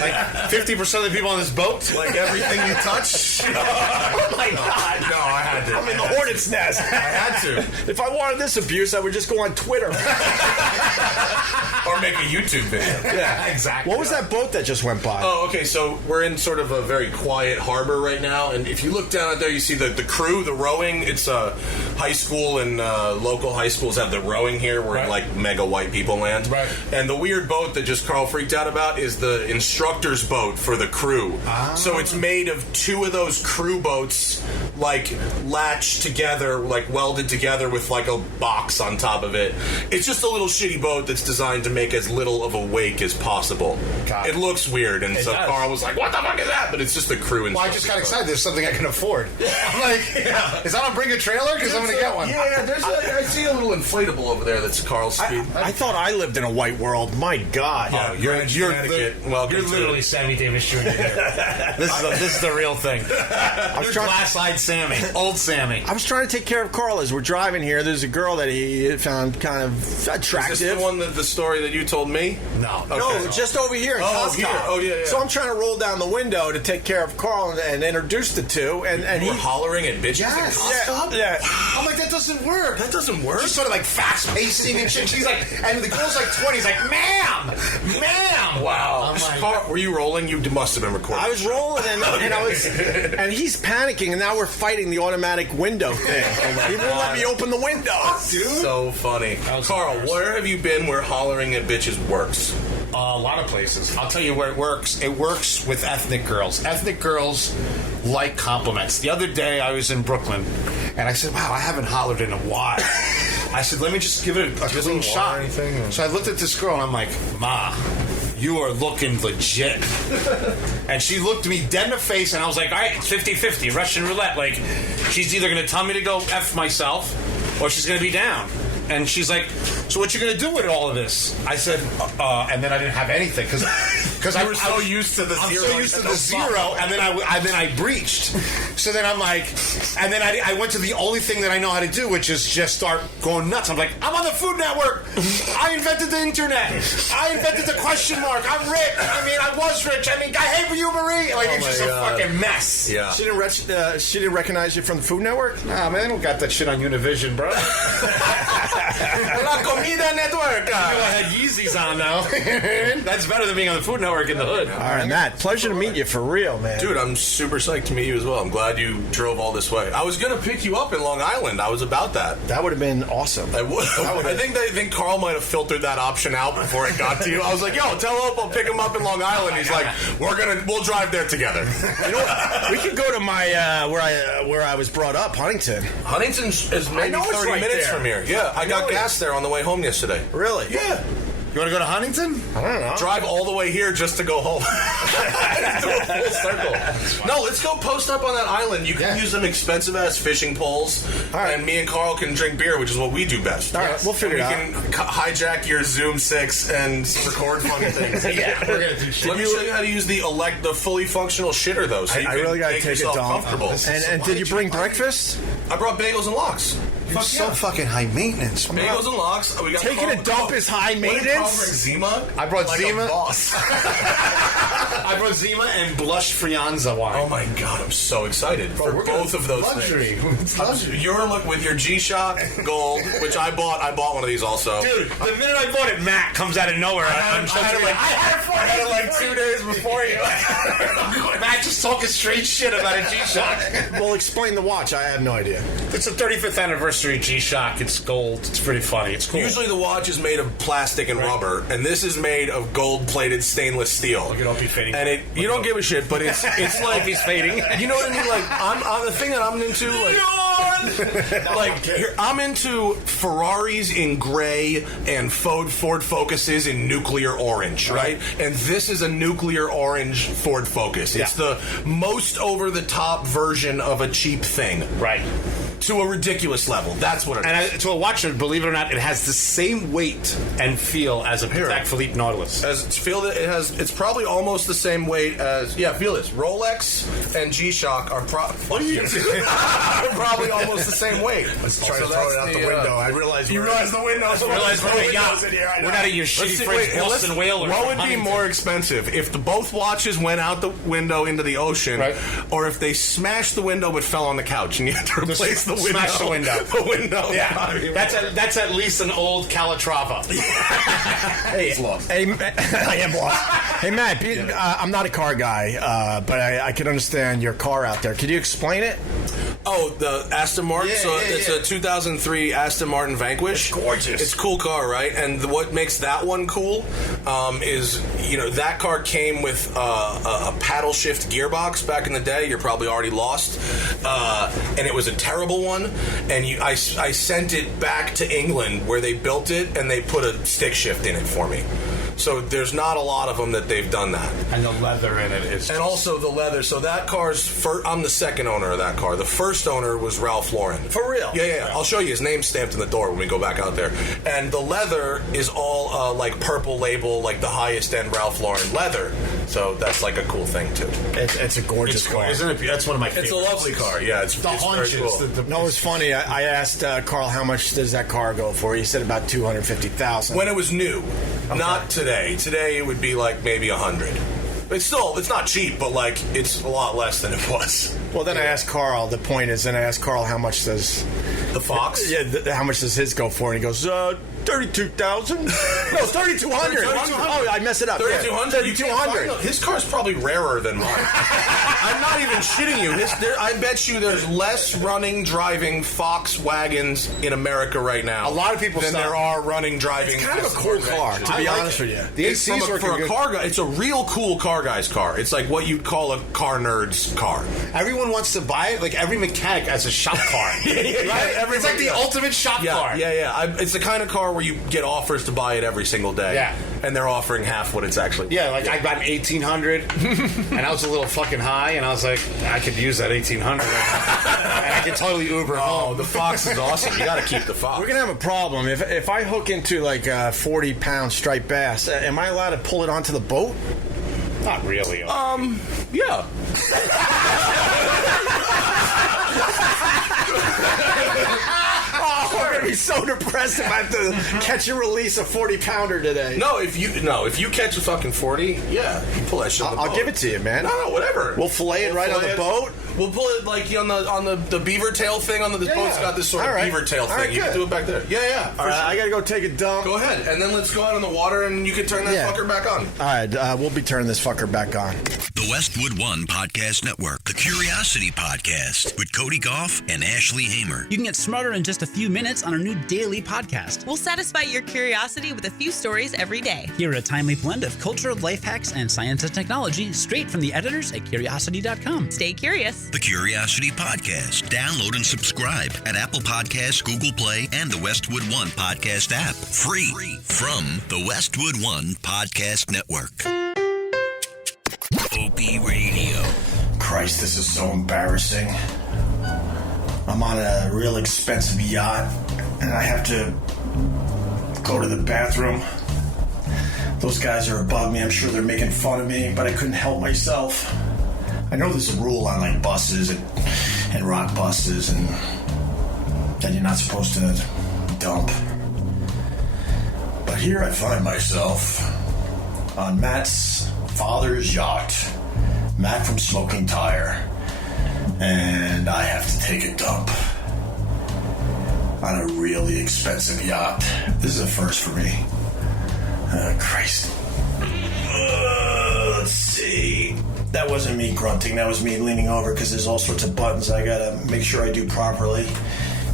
Like 50% of the people on this boat? Like everything you touch? Oh my God. No, I had to. I'm in the hornet's nest. I had to. If I wanted this abuse, I would just go on Twitter. Or make a YouTube video. Yeah. Exactly. What was that boat that just went by? Oh, okay, so we're in sort of a very quiet harbor right now, and if you look down out there, you see the crew, the rowing. It's a high school, and local high schools have the rowing here where like mega white people land. Right. And the weird boat that just Carl freaked out about is the instructor's boat for the crew. Ah. So it's made of 2 of those crew boats, like latched together, like welded together with like a box on top of it. It's just a little shitty boat that's designed to make as little of a wake as possible. It looks weird, and so Carl was like, "What the fuck is that?" But it's just a crew. Well, I just got excited. There's something I can afford. I'm like, is that on Bring a Trailer? Because I'm going to get one. Yeah, I see a little inflatable over there that's Carl's speed. I thought I lived in a white world. My God. Oh, you're literally Sammy Davis Jr. here. This is the real thing. You're glass-eyed Sammy. Old Sammy. I was trying to take care of Carl as we're driving here. There's a girl that he found kind of attractive. Is this the one the story that you told me? No. Okay. No, just over here in Costco. Here. Oh, yeah. So I'm trying to roll down the window to take care of Carl and introduce the two. And you he were hollering at bitches in Costco? Yeah. I'm like, that doesn't work. That doesn't work. She's sort of like fast-pacing and shit. She's like, and the girl's like 20. He's like, ma'am. Wow. I'm like, Carl, were you rolling? You must have been recording. I was rolling and I was, and he's panicking, and now we're fighting the automatic window thing. He won't let me open the window. Dude. So funny. Carl, where have you been where hollering at bitches works? A lot of places. I'll tell you where it works. It works with ethnic girls. Ethnic girls like compliments. The other day I was in Brooklyn, and I said, wow, I haven't hollered in a while. I said, let me just give it a clean shot. So I looked at this girl and I'm like, Ma, you are looking legit. And she looked me dead in the face and I was like, all right, it's 50-50, Russian roulette. Like, she's either going to tell me to go F myself or she's going to be down. And she's like, so what you going to do with all of this? I said, and then I didn't have anything because I was so used to the zero. I'm so used to the zero, and then I breached. So then I'm like, and then I went to the only thing that I know how to do, which is just start going nuts. I'm like, I'm on the Food Network. I invented the internet. I invented the question mark. I'm rich. I mean, I was rich. I mean, I hate you, Marie. Like, it's just a fucking mess. Yeah. She didn't recognize you from the Food Network? Nah, man, they don't got that shit on Univision, bro. La Comida Network. You had Yeezys on now. That's better than being on the Food Network in the hood. All right, Matt. Pleasure to meet you for real, man. Dude, I'm super psyched to meet you as well. I'm glad you drove all this way. I was going to pick you up in Long Island. I was about that. That would have been awesome. I would. I think Carl might have filtered that option out before it got to you. I was like, yo, tell Opie I'll pick him up in Long Island. He's like, we'll drive there together. You know what? We could go to my where I was brought up, Huntington. Huntington is maybe 30 minutes from here. Yeah, I got gas there on the way home yesterday. Really? Yeah. You want to go to Huntington? I don't know. Drive all the way here just to go home. Do a full circle. No, let's go post up on that island. You can use them expensive-ass fishing poles, and me and Carl can drink beer, which is what we do best. All right, we'll figure it out. We can hijack your Zoom 6 and record funny things. Yeah, we're going to do shit. Let me show you how to use the fully functional shitter, though, so you I can really gotta make take yourself it down. comfortable. And did you bring breakfast? I brought bagels and lox. You're so fucking high maintenance. Bagels and lox. We got Taking a dump is high maintenance? Zima? I brought Zima. Boss. I brought Zima and blush Frianza wine. Oh my god, I'm so excited for both of those things. It's luxury. You're with your G-Shock Gold, which I bought. I bought one of these also. Dude, the minute I bought it, Matt comes out of nowhere. I had it like 2 days before you. Matt just talking straight shit about a G-Shock. Well, explain the watch. I have no idea. It's a 35th anniversary G-Shock. It's gold. It's pretty funny. It's cool. Usually the watch is made of plastic and rubber, and this is made of gold-plated stainless steel. Look at Opie fading. And you don't give a shit, but it's like Opie's fading. You know what I mean? Like I'm the thing that I'm into. I'm into Ferraris in gray and Ford Focuses in nuclear orange, right? And this is a nuclear orange Ford Focus. It's the most over-the-top version of a cheap thing, right? To a ridiculous level. That's what it is. And to a watch, believe it or not, it has the same weight and feel as a Patek Philippe Nautilus. It's probably almost the same weight as feel this. Rolex and G-Shock are probably almost the same weight. Let's try to throw it out the window. I realize you realize the window. We're not at your shitty French Boston whale. What would be more expensive if both watches went out the window into the ocean, or if they smashed the window but fell on the couch and you had to replace the window? Smash the window. The window. Yeah, that's at least an old Calatrava. Hey, I am lost. Hey, Matt, I'm not a car guy, but I can understand your car out there. Could you explain it? Oh, the Aston Martin. It's a 2003 Aston Martin Vanquish. It's gorgeous. It's a cool car, right? And what makes that one cool is, that car came with a paddle shift gearbox back in the day. You're probably already lost. And it was a terrible one. And I sent it back to England where they built it, and they put a stick shift in it for me. So there's not a lot of them that they've done that. And the leather in it is... And also the leather. So that car's... I'm the second owner of that car. The first owner was Ralph Lauren. For real? Yeah. I'll show you his name stamped in the door when we go back out there. And the leather is all like purple label, like the highest end Ralph Lauren leather. So that's like a cool thing too. It's a gorgeous car. Isn't it? That's one of my favorites. It's a lovely car. Yeah, it's the hunches. Very cool. No, it's funny. I asked Carl how much does that car go for. He said about $250,000. When it was new, not today. Today it would be like maybe $100,000. It's not cheap, but like it's a lot less than it was. Well, then I asked Carl. The point is, then I asked Carl how much does the Fox? How much does his go for? And he goes 32,000? No, 3,200. Oh, I messed it up. 3,200? 3,200. His car's probably rarer than mine. I'm not even shitting you. I bet you there's less running, driving Fox wagons in America right now. A lot of people than there are running, driving. It's kind of a cool car, to be honest with you. The AC's for a car guy, it's a real cool car guy's car. It's like what you'd call a car nerd's car. Everyone wants to buy it. Like every mechanic has a shop car. Right? It's like the ultimate shop car. Yeah. It's the kind of car where you get offers to buy it every single day. Yeah. And they're offering half what it's actually worth. Yeah, like I got an 1800 and I was a little fucking high and I was like, I could use that 1800 and I could totally Uber home. The Fox is awesome. You got to keep the Fox. We're going to have a problem. If I hook into like a 40-pound striped bass, am I allowed to pull it onto the boat? Not really. Yeah. Oh, I'm gonna be so depressed if I have to catch and release a 40-pounder today. No, if you catch a fucking 40, yeah, you pull that shit on the boat. I'll give it to you, man. No, whatever. We'll fillet it right on the boat. We'll pull it like on the beaver tail thing on the boat's got this sort of beaver tail thing. Right, you can do it back there. Yeah. All right, I gotta go take a dump. Go ahead, and then let's go out on the water, and you can turn that fucker back on. All right, we'll be turning this fucker back on. The Westwood One Podcast Network, the Curiosity Podcast with Cody Goff and Ashley Hamer. You can get smarter in just a few minutes on our new daily podcast. We'll satisfy your curiosity with a few stories every day. Hear a timely blend of culture, life hacks, and science and technology straight from the editors at Curiosity.com. Stay curious. The Curiosity Podcast. Download and subscribe at Apple Podcasts, Google Play, and the Westwood One Podcast app. Free from the Westwood One Podcast Network. OpieRadio. Christ, this is so embarrassing. I'm on a real expensive yacht, and I have to go to the bathroom. Those guys are above me. I'm sure they're making fun of me, but I couldn't help myself. I know there's a rule on like buses and rock buses, and that you're not supposed to dump. But here I find myself on Matt's father's yacht, Matt from Smoking Tire, and I have to take a dump on a really expensive yacht. This is a first for me. Christ. Let's see. That wasn't me grunting. That was me leaning over because there's all sorts of buttons I gotta make sure I do properly.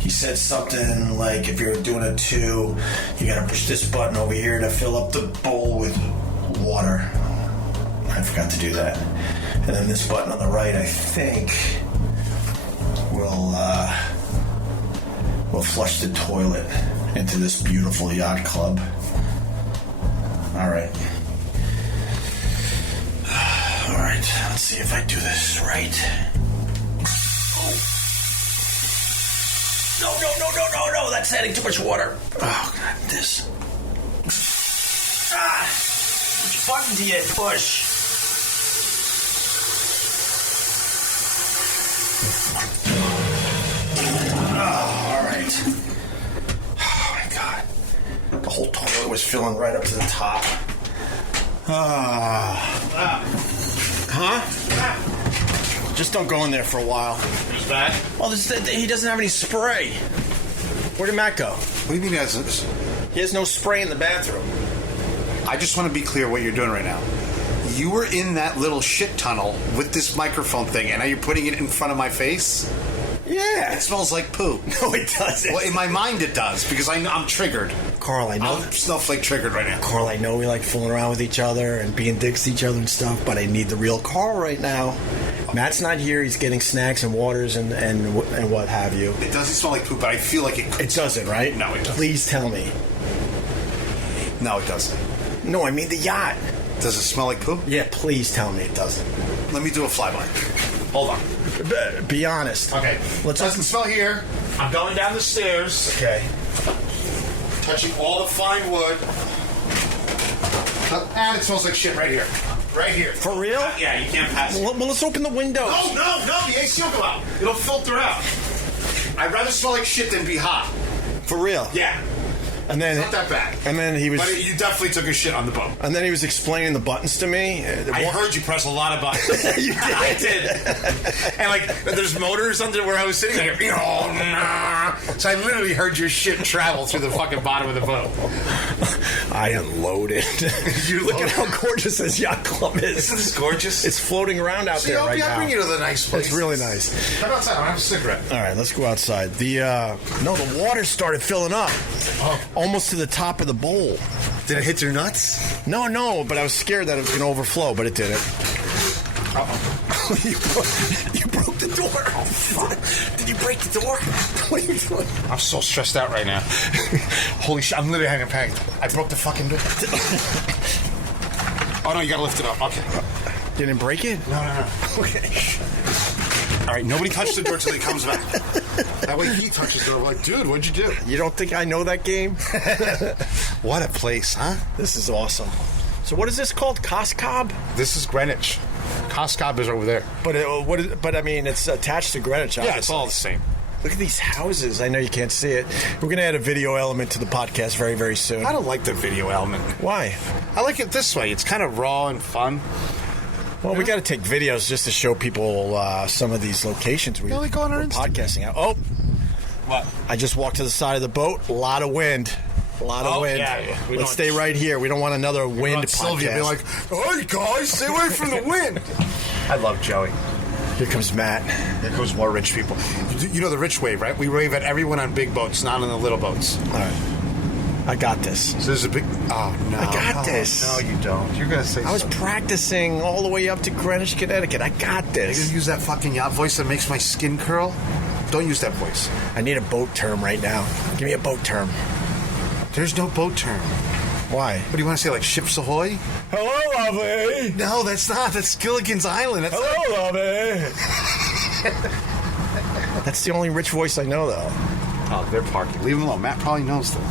He said something like if you're doing a 2, you gotta push this button over here to fill up the bowl with water. I forgot to do that. And then this button on the right, I think, will flush the toilet into this beautiful yacht club. All right. All right, let's see if I do this right. No, that's adding too much water. Oh, God, this. Which button do you push? All right. Oh, my God. The whole toilet was filling right up to the top. Huh? Just don't go in there for a while. He's back? Well, he doesn't have any spray. Where did Matt go? What do you mean he has this? He has no spray in the bathroom. I just want to be clear what you're doing right now. You were in that little shit tunnel with this microphone thing, and now you're putting it in front of my face? Yeah. It smells like poo. No, it doesn't. Well, in my mind it does, because I'm triggered. Carl, I know. I'm snowflake triggered right now. Carl, I know we like fooling around with each other and being dicks to each other and stuff, but I need the real Carl right now. Matt's not here. He's getting snacks and waters and what have you. It doesn't smell like poop, but I feel like it could. It doesn't, right? No, it doesn't. Please tell me. No, it doesn't. No, I mean the yacht. Does it smell like poop? Yeah, please tell me it doesn't. Let me do a flyby. Hold on. Be honest. Okay. Let's doesn't smell here. I'm going down the stairs. Okay. Touching all the fine wood. And it smells like shit right here. Right here. For real? Yeah, you can't pass it. Well, let's open the windows. No, the AC will go out. It'll filter out. I'd rather smell like shit than be hot. For real? Yeah. And then it's not that bad. And then he was. But you definitely took a shit on the boat. And then he was explaining the buttons to me. I heard you press a lot of buttons. You did. I did. And like, there's motors under where I was sitting. Like, so I literally heard your shit travel through the fucking bottom of the boat. I unloaded. Look at how gorgeous this yacht club is. Isn't this gorgeous? It's floating around out there right now. I'll bring you to the nice place. It's really nice. Come outside. I have a cigarette. All right, let's go outside. The water started filling up, almost to the top of the bowl. Did it hit your nuts? No, but I was scared that it was going to overflow, but it didn't. You broke the door. Oh, fuck. Did you break the door? What are you doing? I'm so stressed out right now. Holy shit, I'm literally having a panic. I broke the fucking door. Oh, no, you gotta lift it up. Okay. Didn't break it? No. Okay. All right, nobody touches the door till he comes back. That way he touches the door. We're like, dude, what'd you do? You don't think I know that game? What a place, huh? This is awesome. So what is this called? Coscob? This is Greenwich. Coscob is over there. But I mean, it's attached to Greenwich. Yeah, it's all the same. Look at these houses. I know you can't see it. We're going to add a video element to the podcast very, very soon. I don't like the video element. Why? I like it this way. It's kind of raw and fun. Well, we got to take videos just to show people some of these locations we're podcasting out. Oh, what? I just walked to the side of the boat. A lot of wind. A lot of wind. Yeah. Let's stay right here. We don't want another wind podcast. Sylvia be like, hey, guys, stay away from the wind. I love Joey. Here comes Matt. Here comes more rich people. You know the rich wave, right? We wave at everyone on big boats, not on the little boats. All right. I got this. So there's a big... Oh, no. I got this. No, you don't. You're going to say I was practicing all the way up to Greenwich, Connecticut. I got You're this. going to use that fucking yacht voice that makes my skin curl? Don't use that voice. I need a boat term right now. Give me a boat term. There's no boat term. Why? What do you want to say, like Ships Ahoy? Hello, lovey. No, that's not. That's Gilligan's Island. Hello, lovey. That's the only rich voice I know, though. Oh, they're parking. Leave them alone. Matt probably knows them.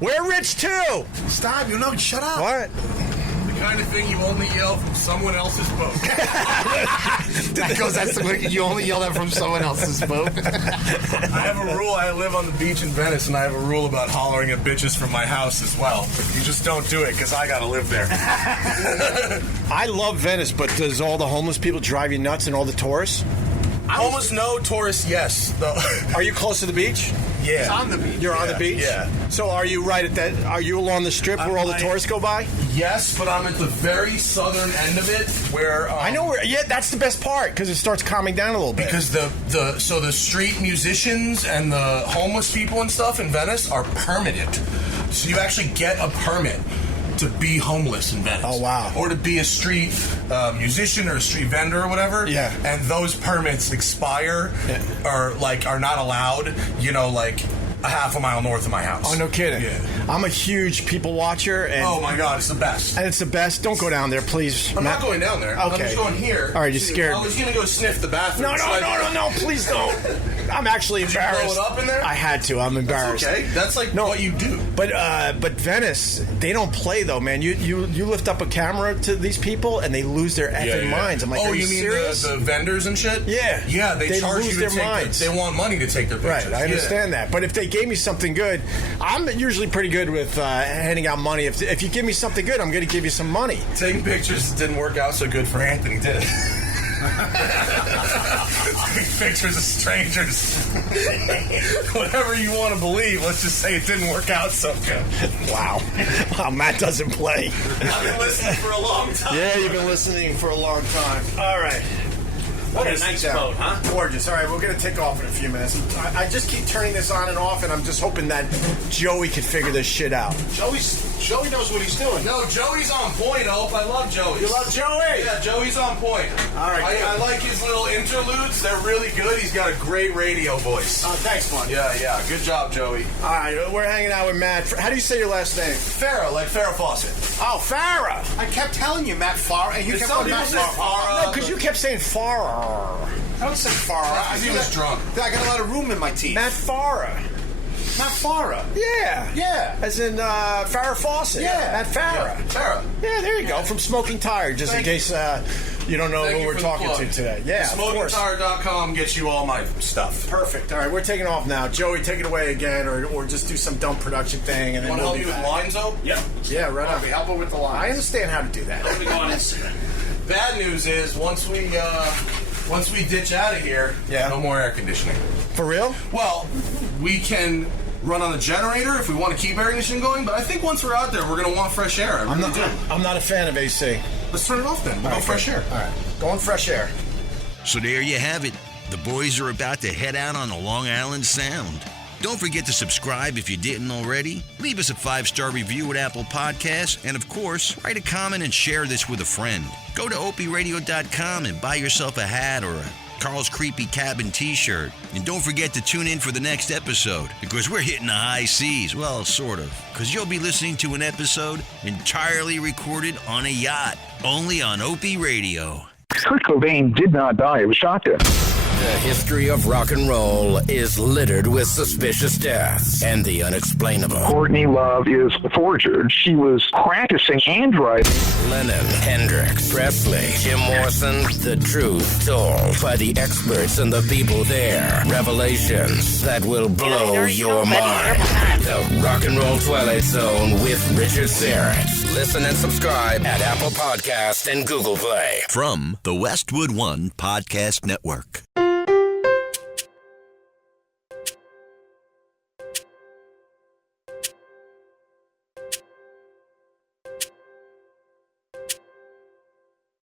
We're rich, too. Stop. You know, shut up. What? The kind of thing you only yell from someone else's boat. That's the way you only yell that from someone else's boat. I have a rule. I live on the beach in Venice, and I have a rule about hollering at bitches from my house as well. You just don't do it, because I got to live there. I love Venice, but does all the homeless people drive you nuts and all the tourists? Almost no tourists, yes. Though. Are you close to the beach? Yeah. It's on the beach. You're on the beach? Yeah. So are you right at that? Are you along the strip where all the tourists go by? Yes, but I'm at the very southern end of it where... I know where... Yeah, that's the best part, because it starts calming down a little bit. Because the street musicians and the homeless people and stuff in Venice are permitted. So you actually get a permit to be homeless in Venice. Oh, wow. Or to be a street musician or a street vendor or whatever. Yeah. And those permits expire or are not allowed, a half a mile north of my house. Oh, no kidding. Yeah. I'm a huge people watcher. And oh, my God, it's the best. And it's the best. Don't go down there, please. I'm not going down there. Okay. I'm just going here. All right, you're scared. I was going to go sniff the bathroom. No, please don't. I'm actually embarrassed. Did you blow it up in there? I had to. I'm embarrassed. That's okay. That's what you do. But Venice, they don't play though, man. You lift up a camera to these people and they lose their effing minds. I'm like, are you serious? The vendors and shit? Yeah. Yeah, they charge lose you their to take minds. They want money to take their pictures. Right, I understand that. But if they gave me something good, I'm usually pretty good with handing out money. If you give me something good, I'm going to give you some money. Taking pictures didn't work out so good for Anthony, did it? Pictures of strangers. Whatever you want to believe, let's just say it didn't work out so good. Wow, Matt doesn't play. I've been listening for a long time. Yeah, you've been listening for a long time. All right. What a nice boat, huh? Gorgeous. All right, we're going to take off in a few minutes. I just keep turning this on and off, and I'm just hoping that Joey can figure this shit out. Joey knows what he's doing. No, Joey's on point, Ope. I love Joey. You love Joey? Yeah, Joey's on point. All right. I like his little interludes. They're really good. He's got a great radio voice. Oh, thanks, bud. Yeah. Good job, Joey. All right, we're hanging out with Matt. How do you say your last name? Farah, like Farrah Fawcett. Oh, Farah. I kept telling you, Matt Farah, and you kept some going Matt people say Farah. No, because you kept saying Farah. I don't say Farah. He was drunk. I got a lot of room in my teeth. Matt Farah. Not Farah. Yeah. Yeah. As in Farah Fawcett. Yeah. Matt Farah. Yeah, Farah. Yeah, there you go. From Smoking Tire, just in case you don't know who we're talking to today. Yeah, of course. SmokingTire.com gets you all my stuff. Perfect. All right, we're taking off now. Joey, take it away again, or just do some dumb production thing, and then Want to we'll help be you with back. lines, though? Yeah, right on. Help her with the line. I understand how to do that. Let me go on Instagram. Bad news is once we ditch out of here, no more air conditioning. For real? Well, we can run on a generator if we want to keep air conditioning going, but I think once we're out there, we're going to want fresh air. I'm not a fan of AC. Let's turn it off then. We'll go fresh air. All right, going fresh air. So there you have it. The boys are about to head out on the Long Island Sound. Don't forget to subscribe if you didn't already. Leave us a 5-star review at Apple Podcasts. And, of course, write a comment and share this with a friend. Go to OpieRadio.com and buy yourself a hat or a Carl's Creepy Cabin t-shirt. And don't forget to tune in for the next episode, because we're hitting the high seas. Well, sort of. Because you'll be listening to an episode entirely recorded on a yacht. Only on Opie Radio. Kurt Cobain did not die. It was shotgun. The history of rock and roll is littered with suspicious deaths and the unexplainable. Courtney Love is a forger. She was practicing handwriting. Lennon, Hendrix, Presley, Jim Morrison, the truth told by the experts and the people there. Revelations that will blow your mind. The Rock and Roll Twilight Zone with Richard Serrett. Listen and subscribe at Apple Podcast and Google Play. From the Westwood One Podcast Network.